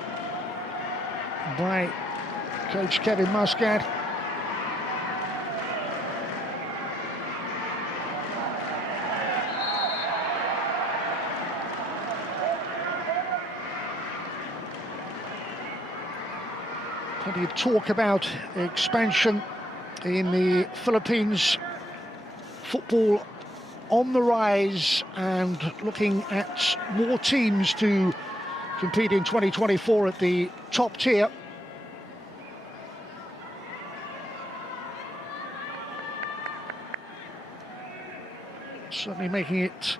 by coach Kevin Muscat. Plenty of talk about expansion in the Philippines. Football on the rise and looking at more teams to compete in 2024 at the top tier. Certainly making it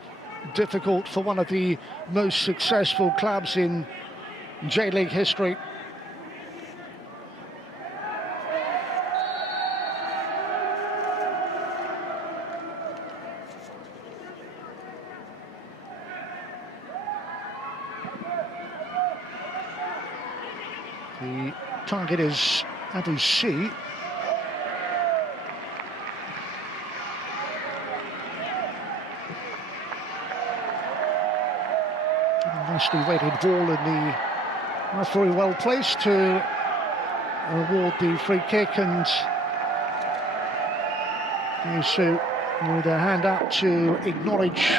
difficult for one of the most successful clubs in J-League history. The target is AFC. Nicely weighted ball, and the referee well placed to award the free kick, and Yusu with a hand up to acknowledge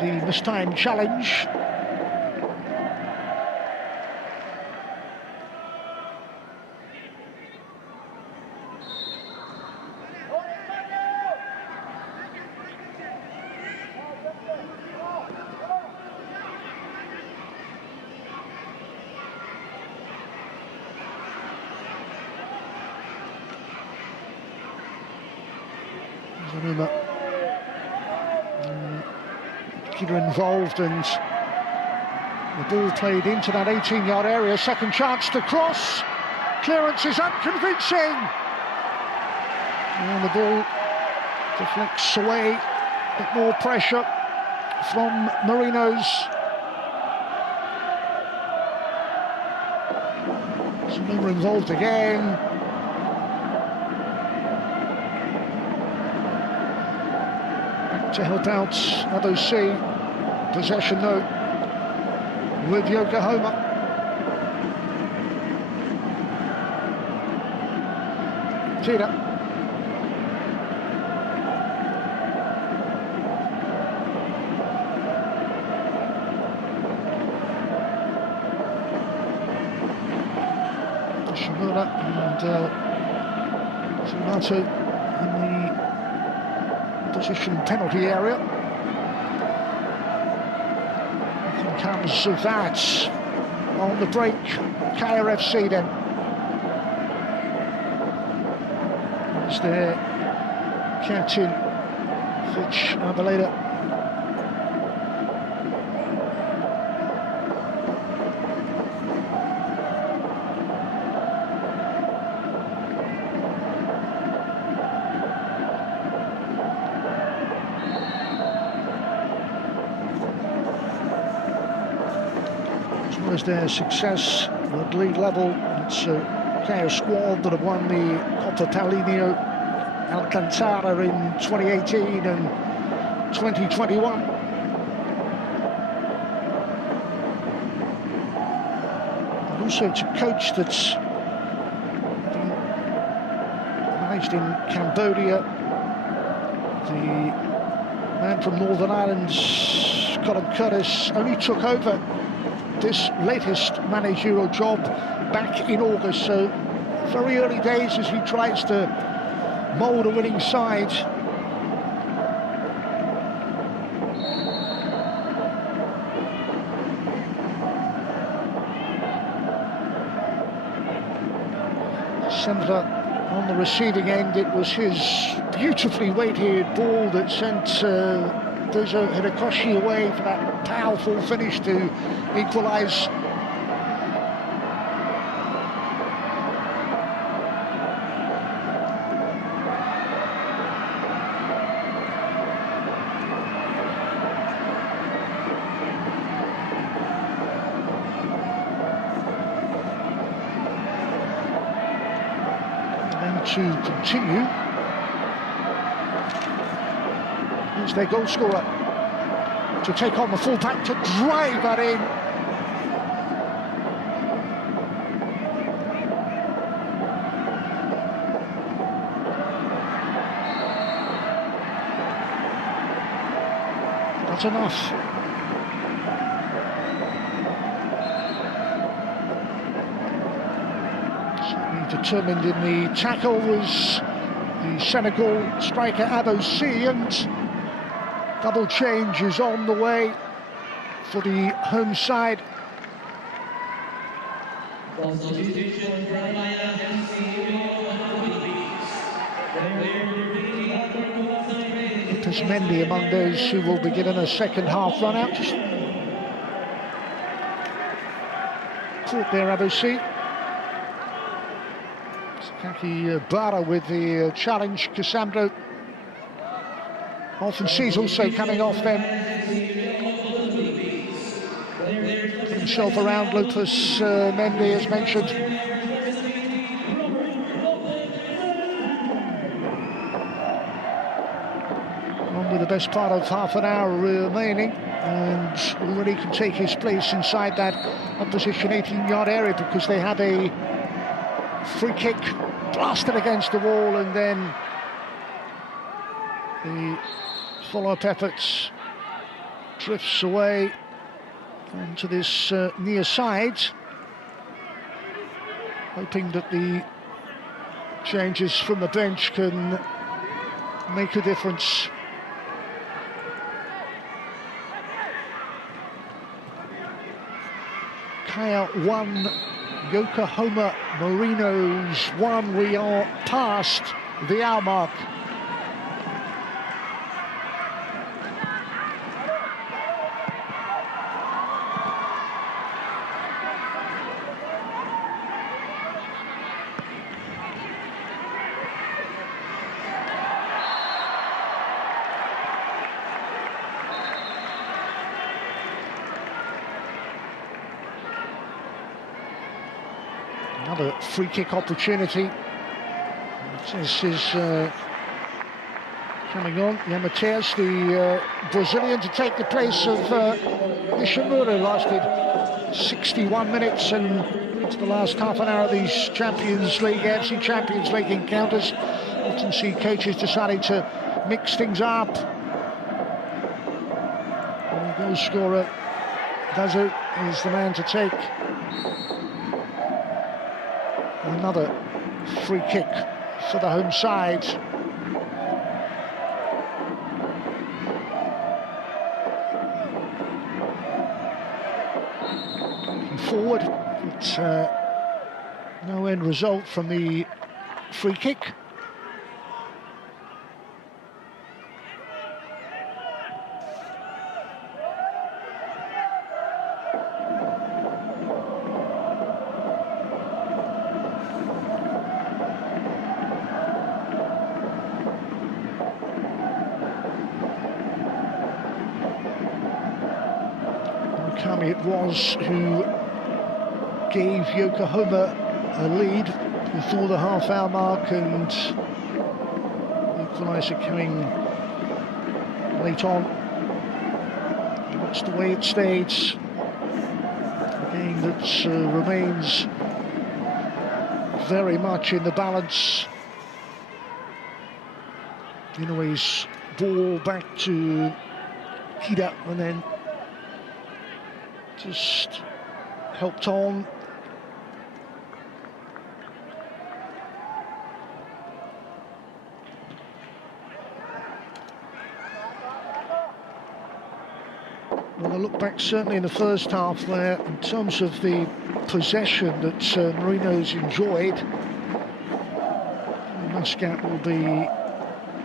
the mistimed challenge. Involved, and the ball played into that 18-yard area. Second chance to cross. Clearance is unconvincing, and the ball deflects away. A bit more pressure from Marinos. Zuma involved again. To help out AFC. Possession though with Yokohama. Tina. Shimura and Sumato in the position penalty area. Comes of that on the break. KRFC then. Is there captain Fitch Abaleda. Was their success at league level. It's a player squad that have won the Copa Paulinho Alcantara in 2018 and 2021. And also it's a coach that's been managed in Cambodia. The man from Northern Ireland, Colin Curtis, only took over this latest managerial job back in August, so very early days as he tries to mould a winning side. Sendler on the receiving end. It was his beautifully weighted ball that sent Dozo Hidekoshi away for that powerful finish to equalise. to continue. Here's their goal scorer to take on the fullback to drive that in. Not enough. Determined in the tackle was the Senegal striker Aboussi, and double change is on the way for the home side. Mendy among those who will be given a second half run out. Just caught there Aboussi. Kaki Bara with the challenge. Cassandro often sees also coming off them. Himself around Lopez Mendy as mentioned. On with the best part of half an hour remaining, and already can take his place inside that opposition 18-yard area because they had a free kick blasted against the wall, and then the follow-up efforts drifts away onto this near side, hoping that the changes from the bench can make a difference. Kaya 1, Yokohama Marinos 1. We are past the hour mark. Another free kick opportunity. This is coming on. Yamateas, the Brazilian, to take the place of Ishimura. Lasted 61 minutes, and it's the last half an hour of these Champions League, AFC Champions League encounters. Often see coaches deciding to mix things up. And the goal scorer, Dazu, is the man to take. Another free kick for the home side. Looking forward, but no end result from the free kick. It was who gave Yokohama a lead before the half-hour mark, and the equaliser coming late on. That's the way it stayed. A game that remains very much in the balance. Inoue's ball back to Kida, and then just helped on. Well, a look back certainly in the first half, where in terms of the possession that Marinos enjoyed, Muscat will be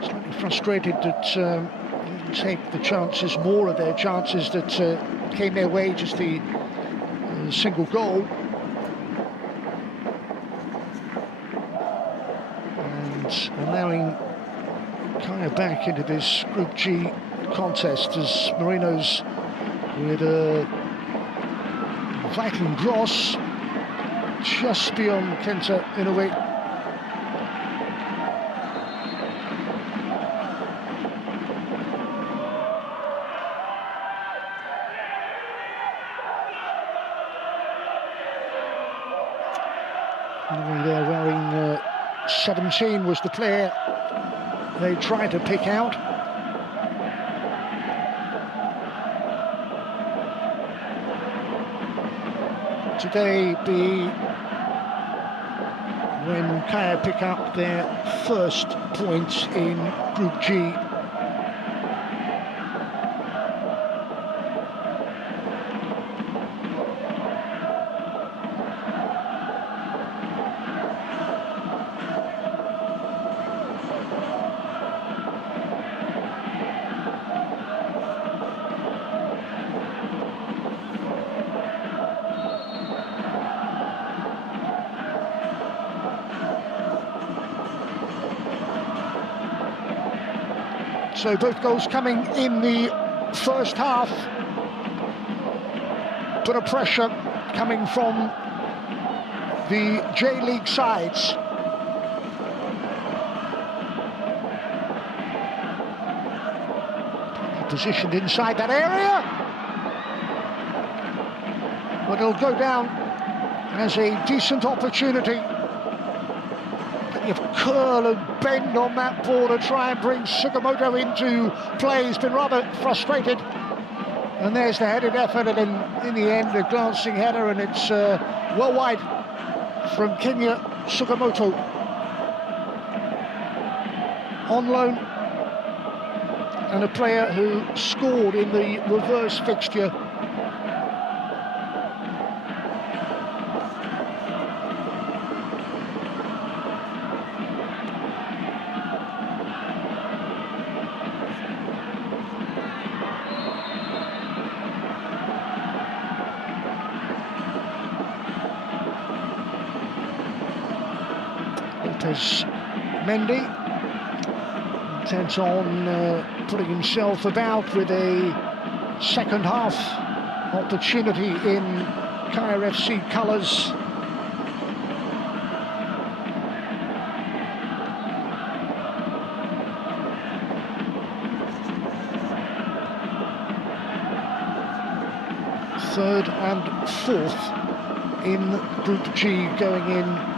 slightly frustrated that didn't take the chances, more of their chances that came their way, just the single goal. And allowing Kaya back into this Group G contest as Marinos with a vital cross just beyond Kenta Inoue. They're wearing 17 was the player they tried to pick out. Today be when Kaya pick up their first points in Group G. So both goals coming in the first half. Bit of pressure coming from the J-League sides. Positioned inside that area. But it'll go down as a decent opportunity. Of curl and bend on that ball to try and bring Sugimoto into play. He's been rather frustrated. And there's the headed effort, and in the end, a glancing header, and it's well wide from Kinya Sugimoto. On loan, and a player who scored in the reverse fixture. Mendy intends on putting himself about with a second half opportunity in Kaya FC colours. Third and fourth in Group G going in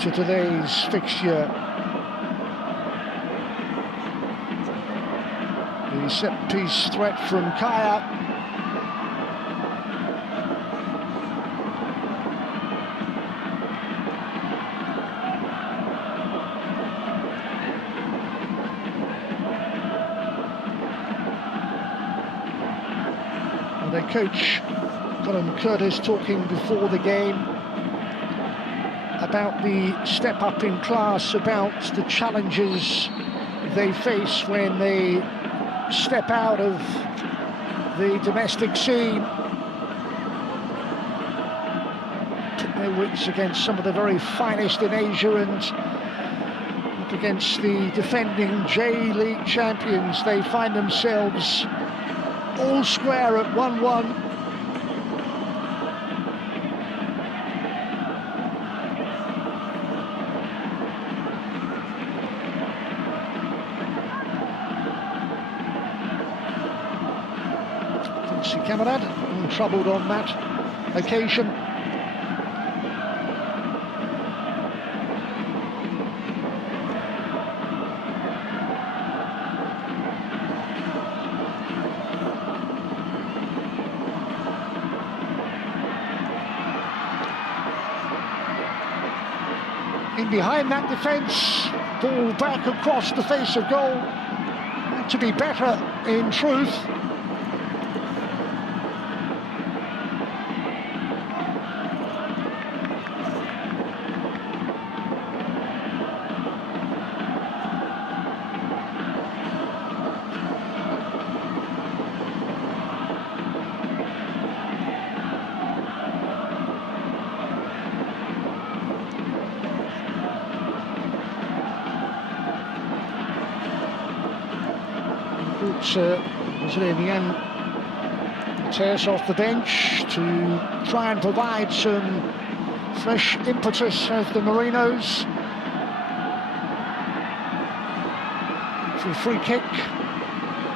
to today's fixture. The set-piece threat from Kaya. And their coach, Colin Curtis, talking before the game about the step up in class, about the challenges they face when they step out of the domestic scene, put their wits against some of the very finest in Asia and up against the defending J-League champions. They find themselves all square at 1-1. Camarade, troubled on that occasion. In behind that defence, ball back across the face of goal. Had to be better in truth. Brazilian Tears off the bench to try and provide some fresh impetus as the Marinos. For a free kick,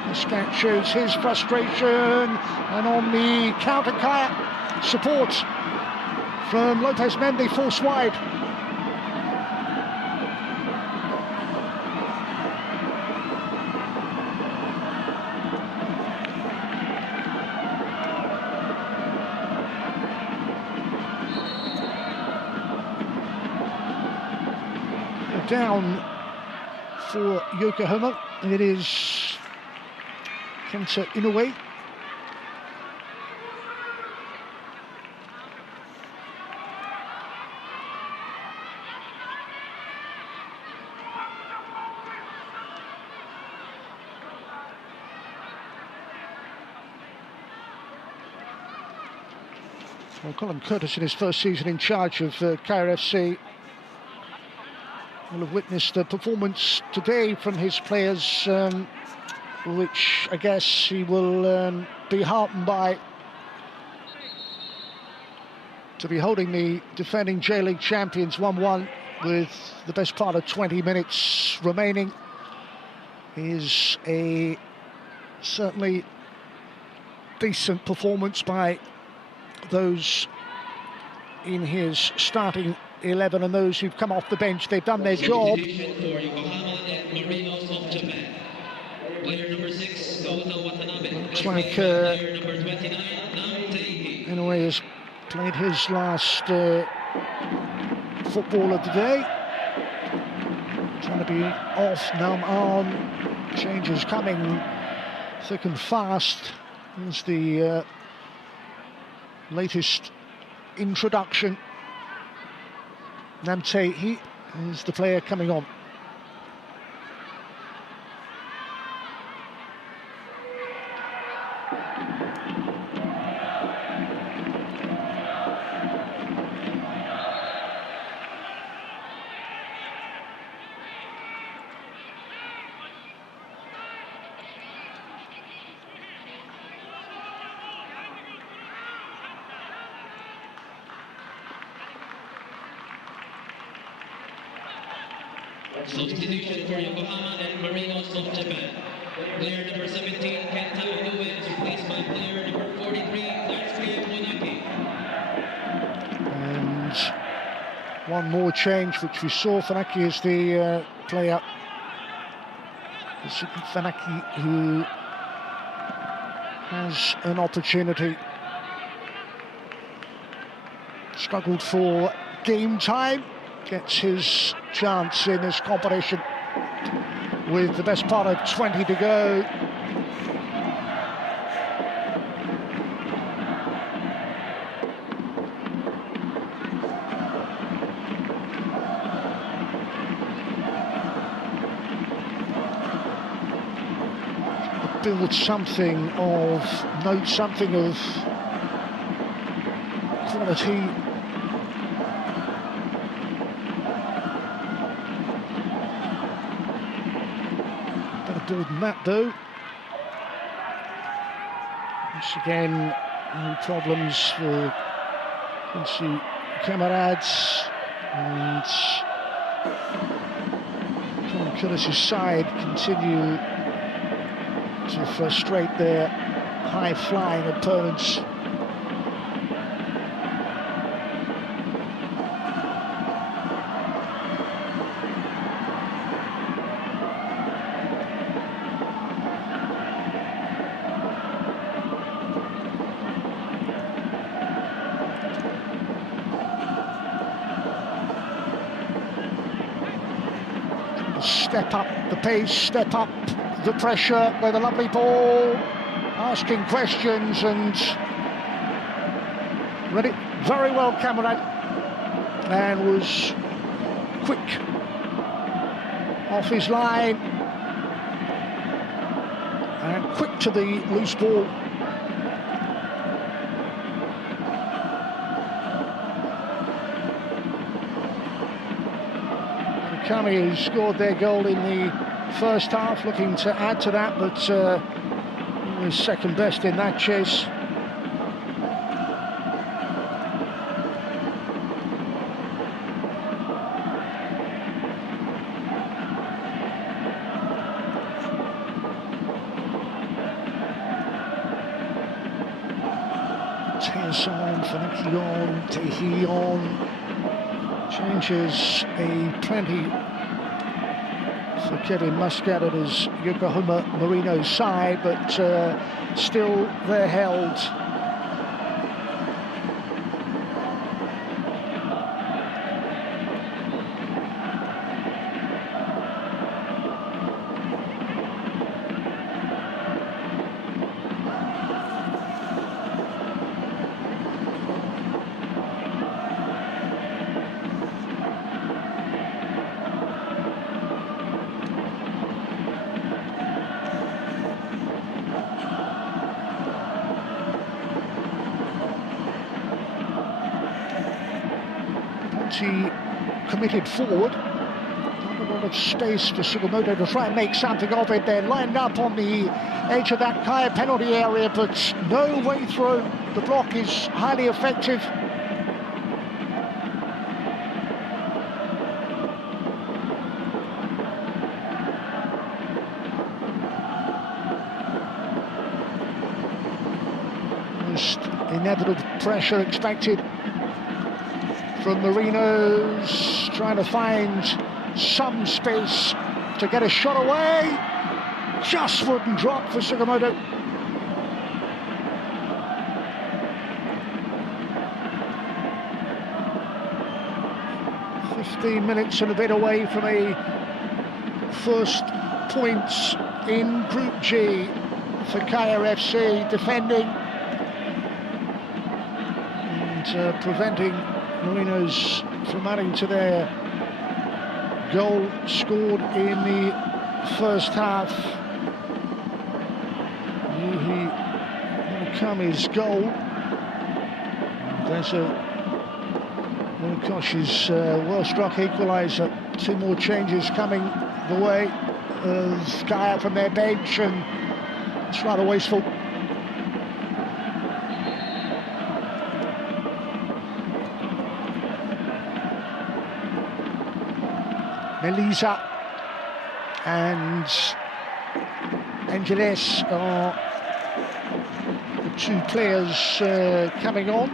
the scout shows his frustration, and on the counter, Kaya support from Lopez Mendy, forced wide. Down for Yokohama, it is FC-Iloillo. Well, Colin Curtis, in his first season in charge of Kaya FC, will have witnessed the performance today from his players, which I guess he will be heartened by, to be holding the defending J-League champions 1-1 with the best part of 20 minutes remaining is a certainly decent performance by those in his starting 11 and those who've come off the bench. They've done their job. Substitution for Yokohama and Marinos of Japan. Player number 6, Kota Watanabe. Looks like Player number 29, Namteiki. Inoue has played his last football of the day. Trying to be off, now on. Changes coming thick and fast. Here's the latest introduction. Namteiki is the player coming on. Substitution for Yokohama and Marinos of Japan. Player number 17, Kenta Inoue, is replaced by player number 43, Daisuke Monaki. And one more change, which we saw. Funaki is the player. Funaki, who has an opportunity. Struggled for game time. Gets his chance in this competition with the best part of 20 to go. Build something of note, something of quality. Better than that though. Once again, no problems for Quincy Camarades, and Colin Curtis' side continue to frustrate their high-flying opponents. Step up the pace, step up the pressure with a lovely ball, asking questions and read it very well, Camarade, and was quick off his line and quick to the loose ball. Kami, who scored their goal in the first half, looking to add to that, but was second best in that chase. Teason, Fanakion, Tehion. Changes a plenty for Kevin Muscat at his Yokohama Marinos side, but still they're held. Committed forward, not a lot of space for Sugimoto to try and make something of it. They're lined up on the edge of that Kaya penalty area, but no way through. The block is highly effective. Most inevitable pressure expected from Marinos, trying to find some space to get a shot away. Just wouldn't drop for Sugimoto. "15 minutes and a bit away from a first points in Group G for Kaya FC, defending and preventing Marinos from adding to their goal scored in the first half. Yuhi Murakami's goal. There's Murukoshi's well-struck equaliser. Two more changes coming the way of Kaya from their bench, and it's rather wasteful. Melisa and Angeles are the two players coming on.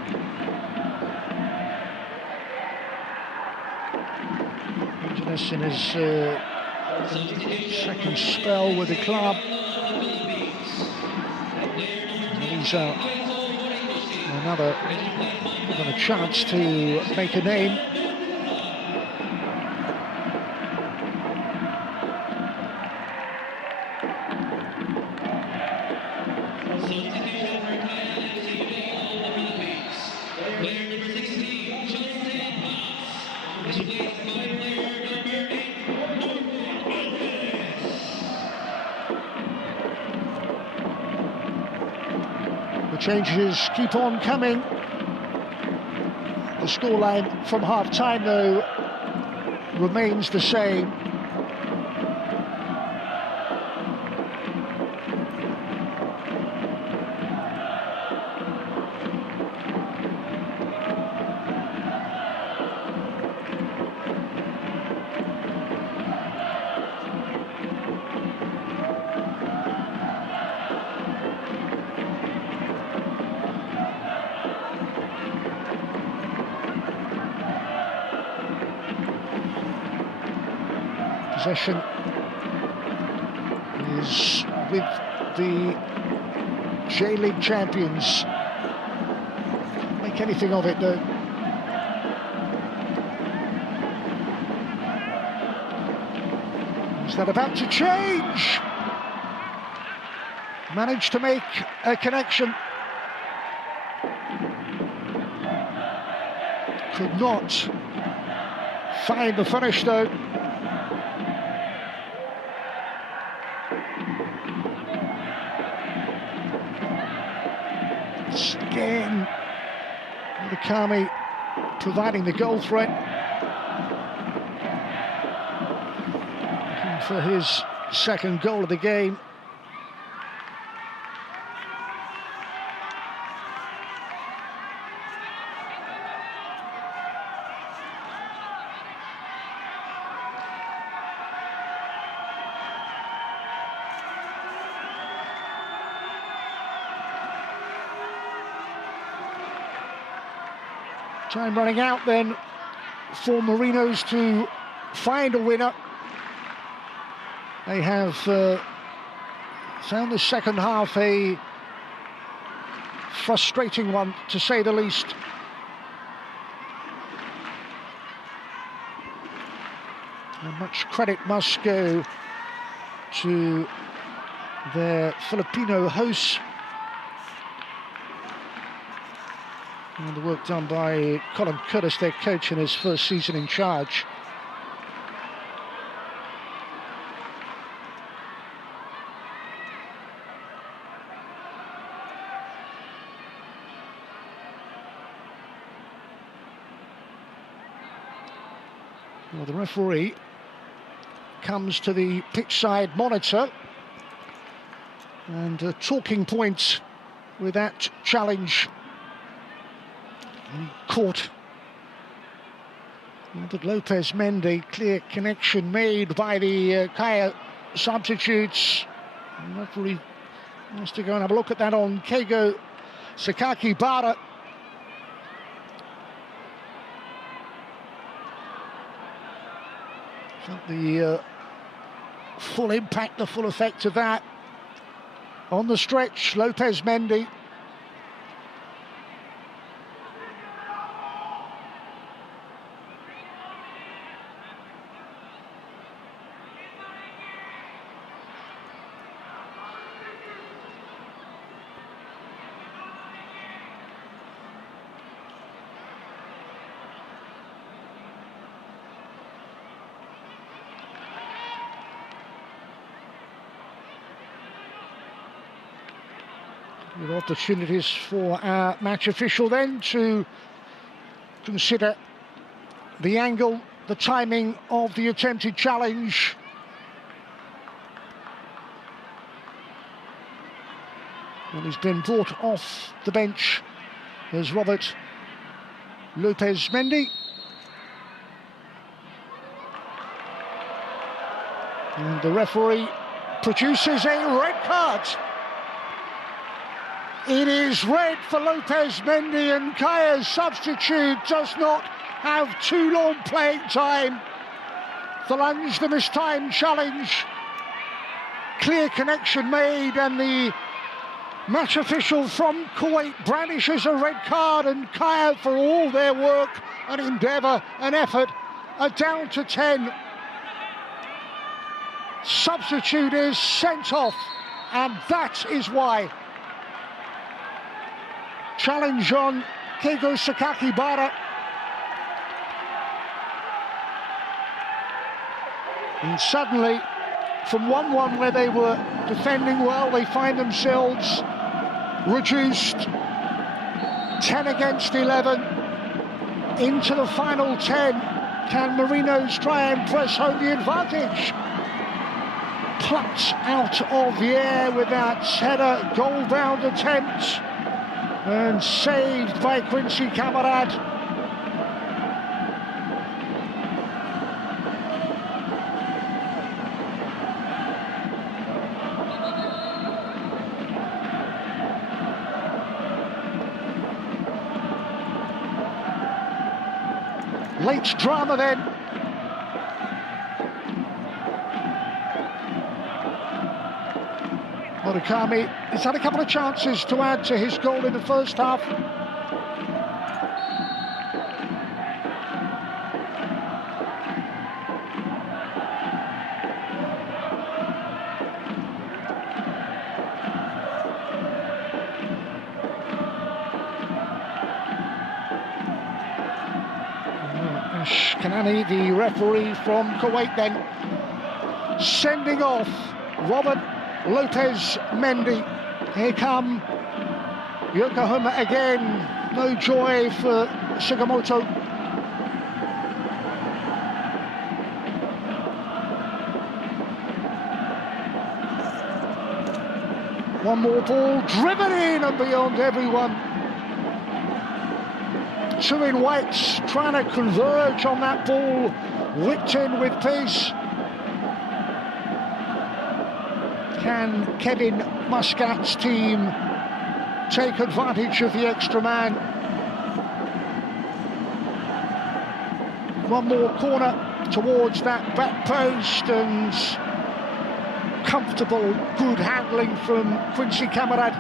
Angeles in his second spell with the club. Melisa another given a chance to make a name. The changes keep on coming. The scoreline from half-time, though, remains the same. Possession is with the J-League champions. Can't make anything of it, though. Is that about to change? Managed to make a connection. Could not find the finish, though. Again, Murakami providing the goal threat. Looking for his second goal of the game. Time running out then for Marinos to find a winner. They have found the second half a frustrating one, to say the least. And much credit must go to their Filipino hosts and the work done by Colin Curtis, their coach, in his first season in charge. Well, the referee comes to the pitch side monitor, and a talking point with that challenge. Caught that Lopez Mendy, clear connection made by the Kaya substitutes. The referee wants to go and have a look at that on Keigo Sakakibara. Felt the full impact, the full effect of that on the stretch. Lopez Mendy. With opportunities for our match official then to consider the angle, the timing of the attempted challenge. And he's been brought off the bench as Robert Lopez Mendy. And the referee produces a red card. It is red for Lopez Mendy, and Kaya's substitute does not have too long playing time. The lunge, the mistimed challenge, clear connection made, and the match official from Kuwait brandishes a red card, and Kaya, for all their work and endeavour and effort, are down to 10. Substitute is sent off, and that is why. Challenge on Keigo Sakakibara. And suddenly, from 1-1 where they were defending well, they find themselves reduced 10 against 11 into the final 10. Can Marinos try and press home the advantage? Plucked out of the air with that header goal-bound attempt, and saved by Quincy Camarad. Late drama then. Murakami has had a couple of chances to add to his goal in the first half. Ashkanani, the referee from Kuwait, then sending off Robert Lopez Mendy. Here come Yokohama again. No joy for Shigamoto. One more ball driven in and beyond everyone. Two in whites trying to converge on that ball, whipped in with pace. Can Kevin Muscat's team take advantage of the extra man? one more corner towards that back post, and comfortable, good handling from Quincy Camarade.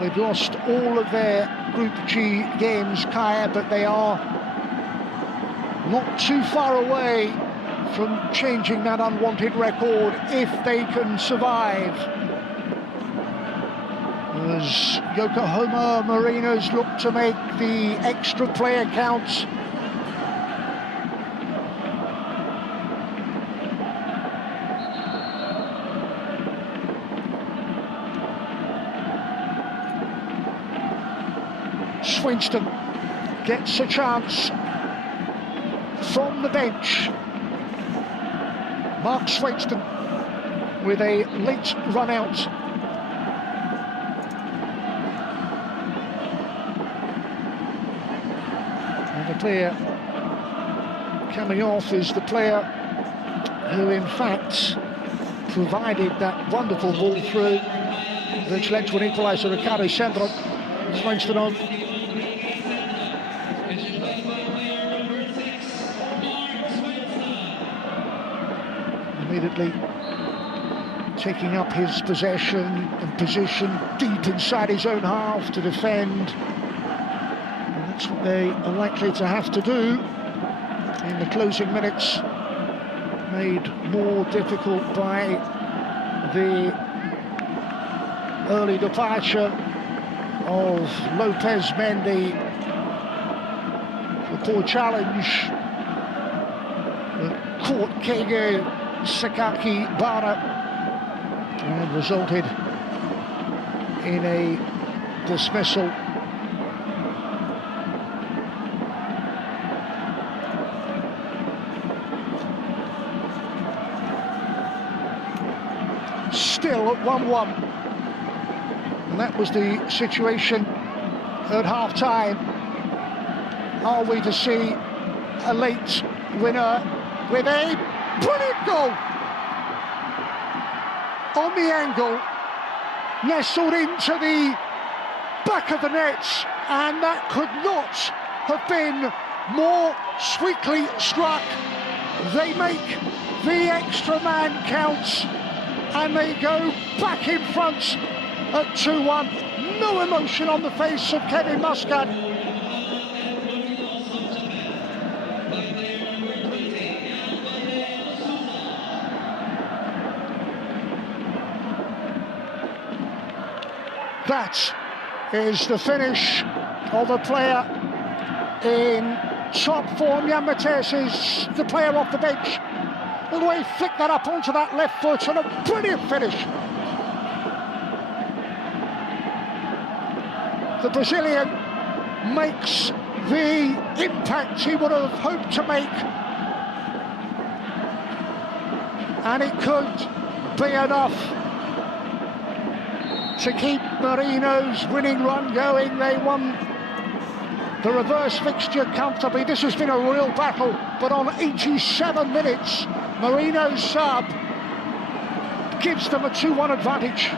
They've lost all of their Group G games, Kaya, but they are not too far away from changing that unwanted record if they can survive. As Yokohama Marinos look to make the extra player count. Swinston gets a chance from the bench. Mark Swinston with a late run out. And the player coming off is the player who in fact provided that wonderful ball through which led to an equaliser. Ricardo Sandro. Swinston on. Immediately taking up his possession and position deep inside his own half to defend. And that's what they are likely to have to do in the closing minutes, made more difficult by the early departure of Lopez Mendy. The poor challenge that caught Kege Sakaki Bara and resulted in a dismissal. Still at 1-1, and that was the situation at half-time. Are we to see a late winner with a brilliant goal on the angle, nestled into the back of the net, and that could not have been more sweetly struck. They make the extra man count, and they go back in front at 2-1. No emotion on the face of Kevin Muscat. That is the finish of a player in top form. Jan Matthäus is the player off the bench. All the way, flick that up onto that left foot, and a brilliant finish. The Brazilian makes the impact he would have hoped to make, and it could be enough to keep Marinos' winning run going. They won the reverse fixture comfortably. This has been a real battle, but on 87 minutes, Marinos' sub gives them a 2-1 advantage.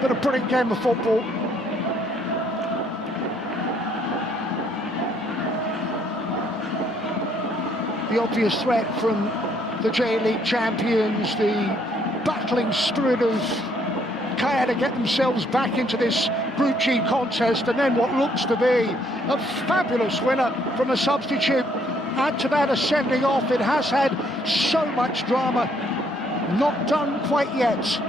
But a brilliant game of football. The obvious threat from the J-League champions, the battling spirit of Kaya to get themselves back into this Group G contest, and then what looks to be a fabulous winner from a substitute. Add to that a sending off. It has had so much drama. Not done quite yet.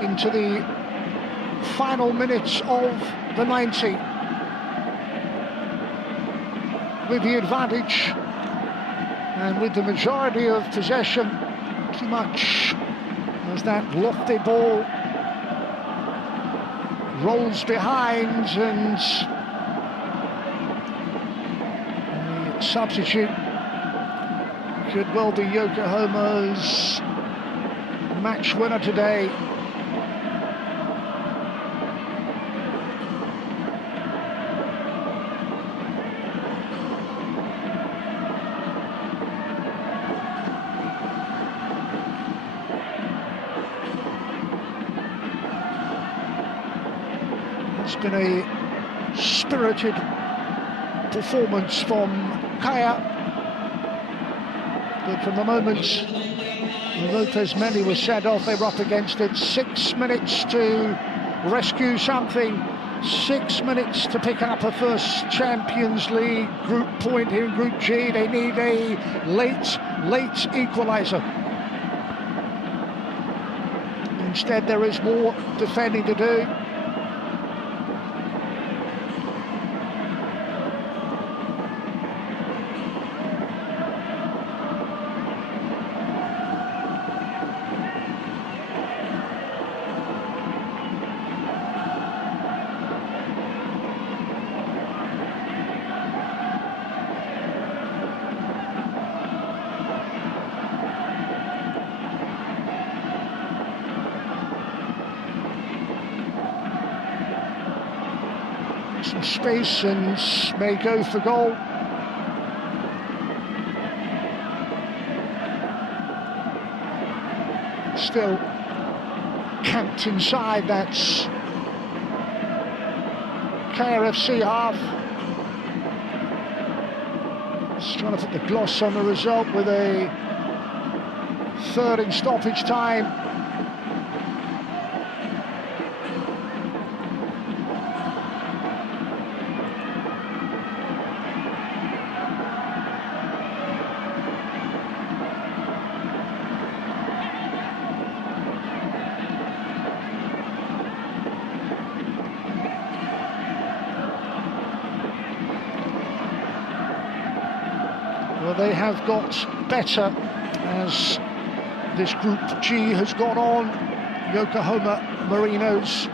Into the final minutes of the 90, with the advantage and with the majority of possession, pretty much as that lofty ball rolls behind, and the substitute could well be Yokohama's match winner today. It's been a spirited performance from Kaya, but from the moment Lopez Mendy was sent off, they were up against it. 6 minutes to rescue something, 6 minutes to pick up a first Champions League group point here in Group G. They need a late equaliser. Instead, there is more defending to do. Some space and may go for goal. Still camped inside that KRFC half. Just trying to put the gloss on the result with a third in stoppage time. Well, they have got better as this Group G has gone on. Yokohama Marinos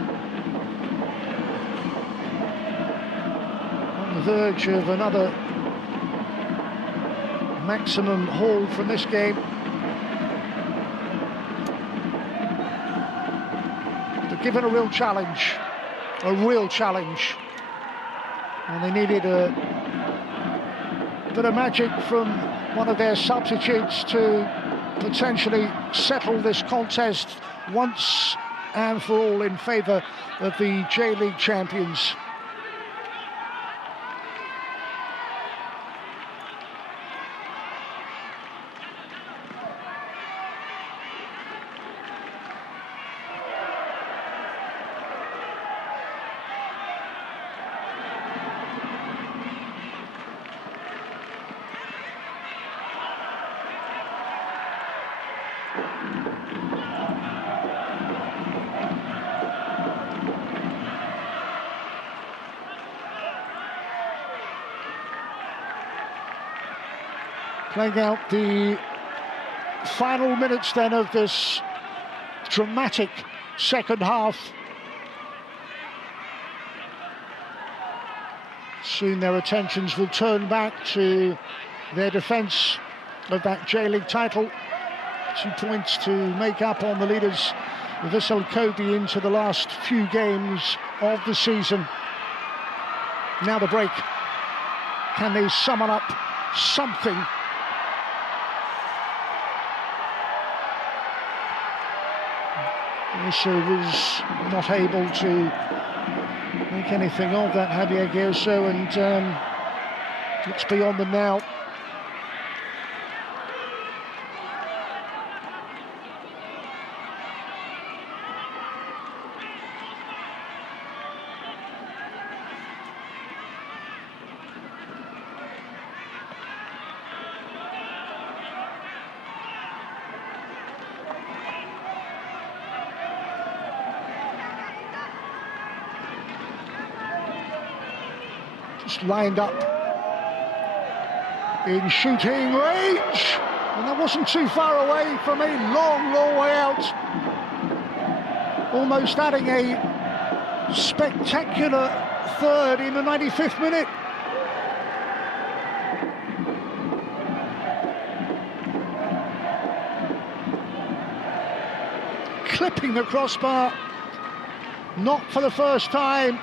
on the verge of another maximum haul from this game. They're given a real challenge, and they needed a bit of magic from one of their substitutes to potentially settle this contest once and for all in favour of the J-League champions. Playing out the final minutes then of this dramatic second half. Soon their attentions will turn back to their defence of that J-League title. 2 points to make up on the leaders Vissel Kobe into the last few games of the season. Now the break. Can they summon up something? Also was not able to make anything of that, Javier Gioso, and it's beyond them now. opponents lined up in shooting range, and that wasn't too far away from a long, long way out, almost adding a spectacular third in the 95th minute. Clipping the crossbar, not for the first time.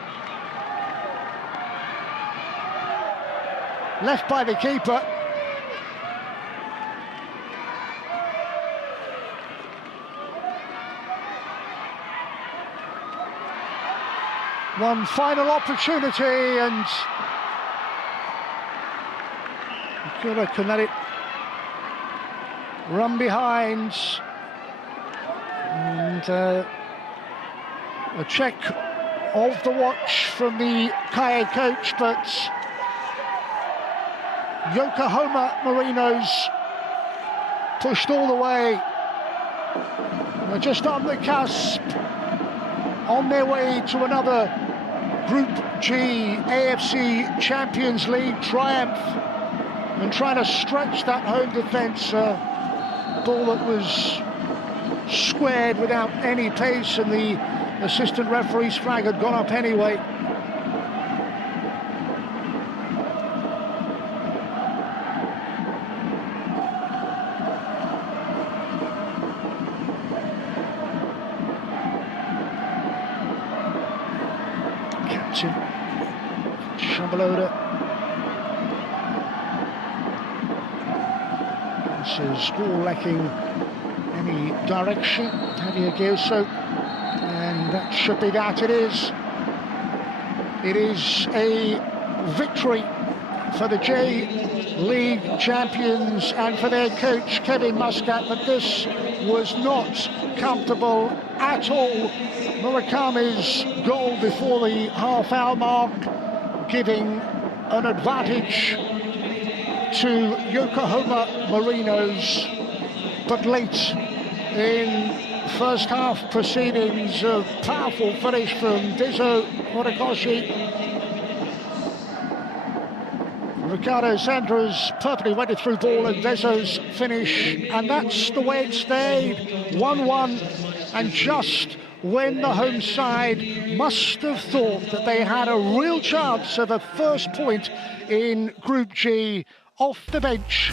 Left by the keeper. One final opportunity, and Kura can let it run behind. And a check of the watch from the Kaie coach, but Yokohama Marinos pushed all the way. They're just on the cusp, on their way to another Group G AFC Champions League triumph, and trying to stretch that home defence. Ball that was squared without any pace, and the assistant referee's flag had gone up anyway. Captain Shabaloda. This is ball lacking any direction. How do you give so? And that should be that. It is. It is a victory for the J-League champions and for their coach Kevin Muscat, but this was not comfortable at all. Murakami's goal before the half-hour mark, giving an advantage to Yokohama Marinos, but late in first half proceedings, a powerful finish from Dizo Horikoshi. Ricardo Sandra's perfectly weighted through ball, and Dezo's finish, and that's the way it stayed, 1-1, and just when the home side must have thought that they had a real chance of a first point in Group G, off the bench.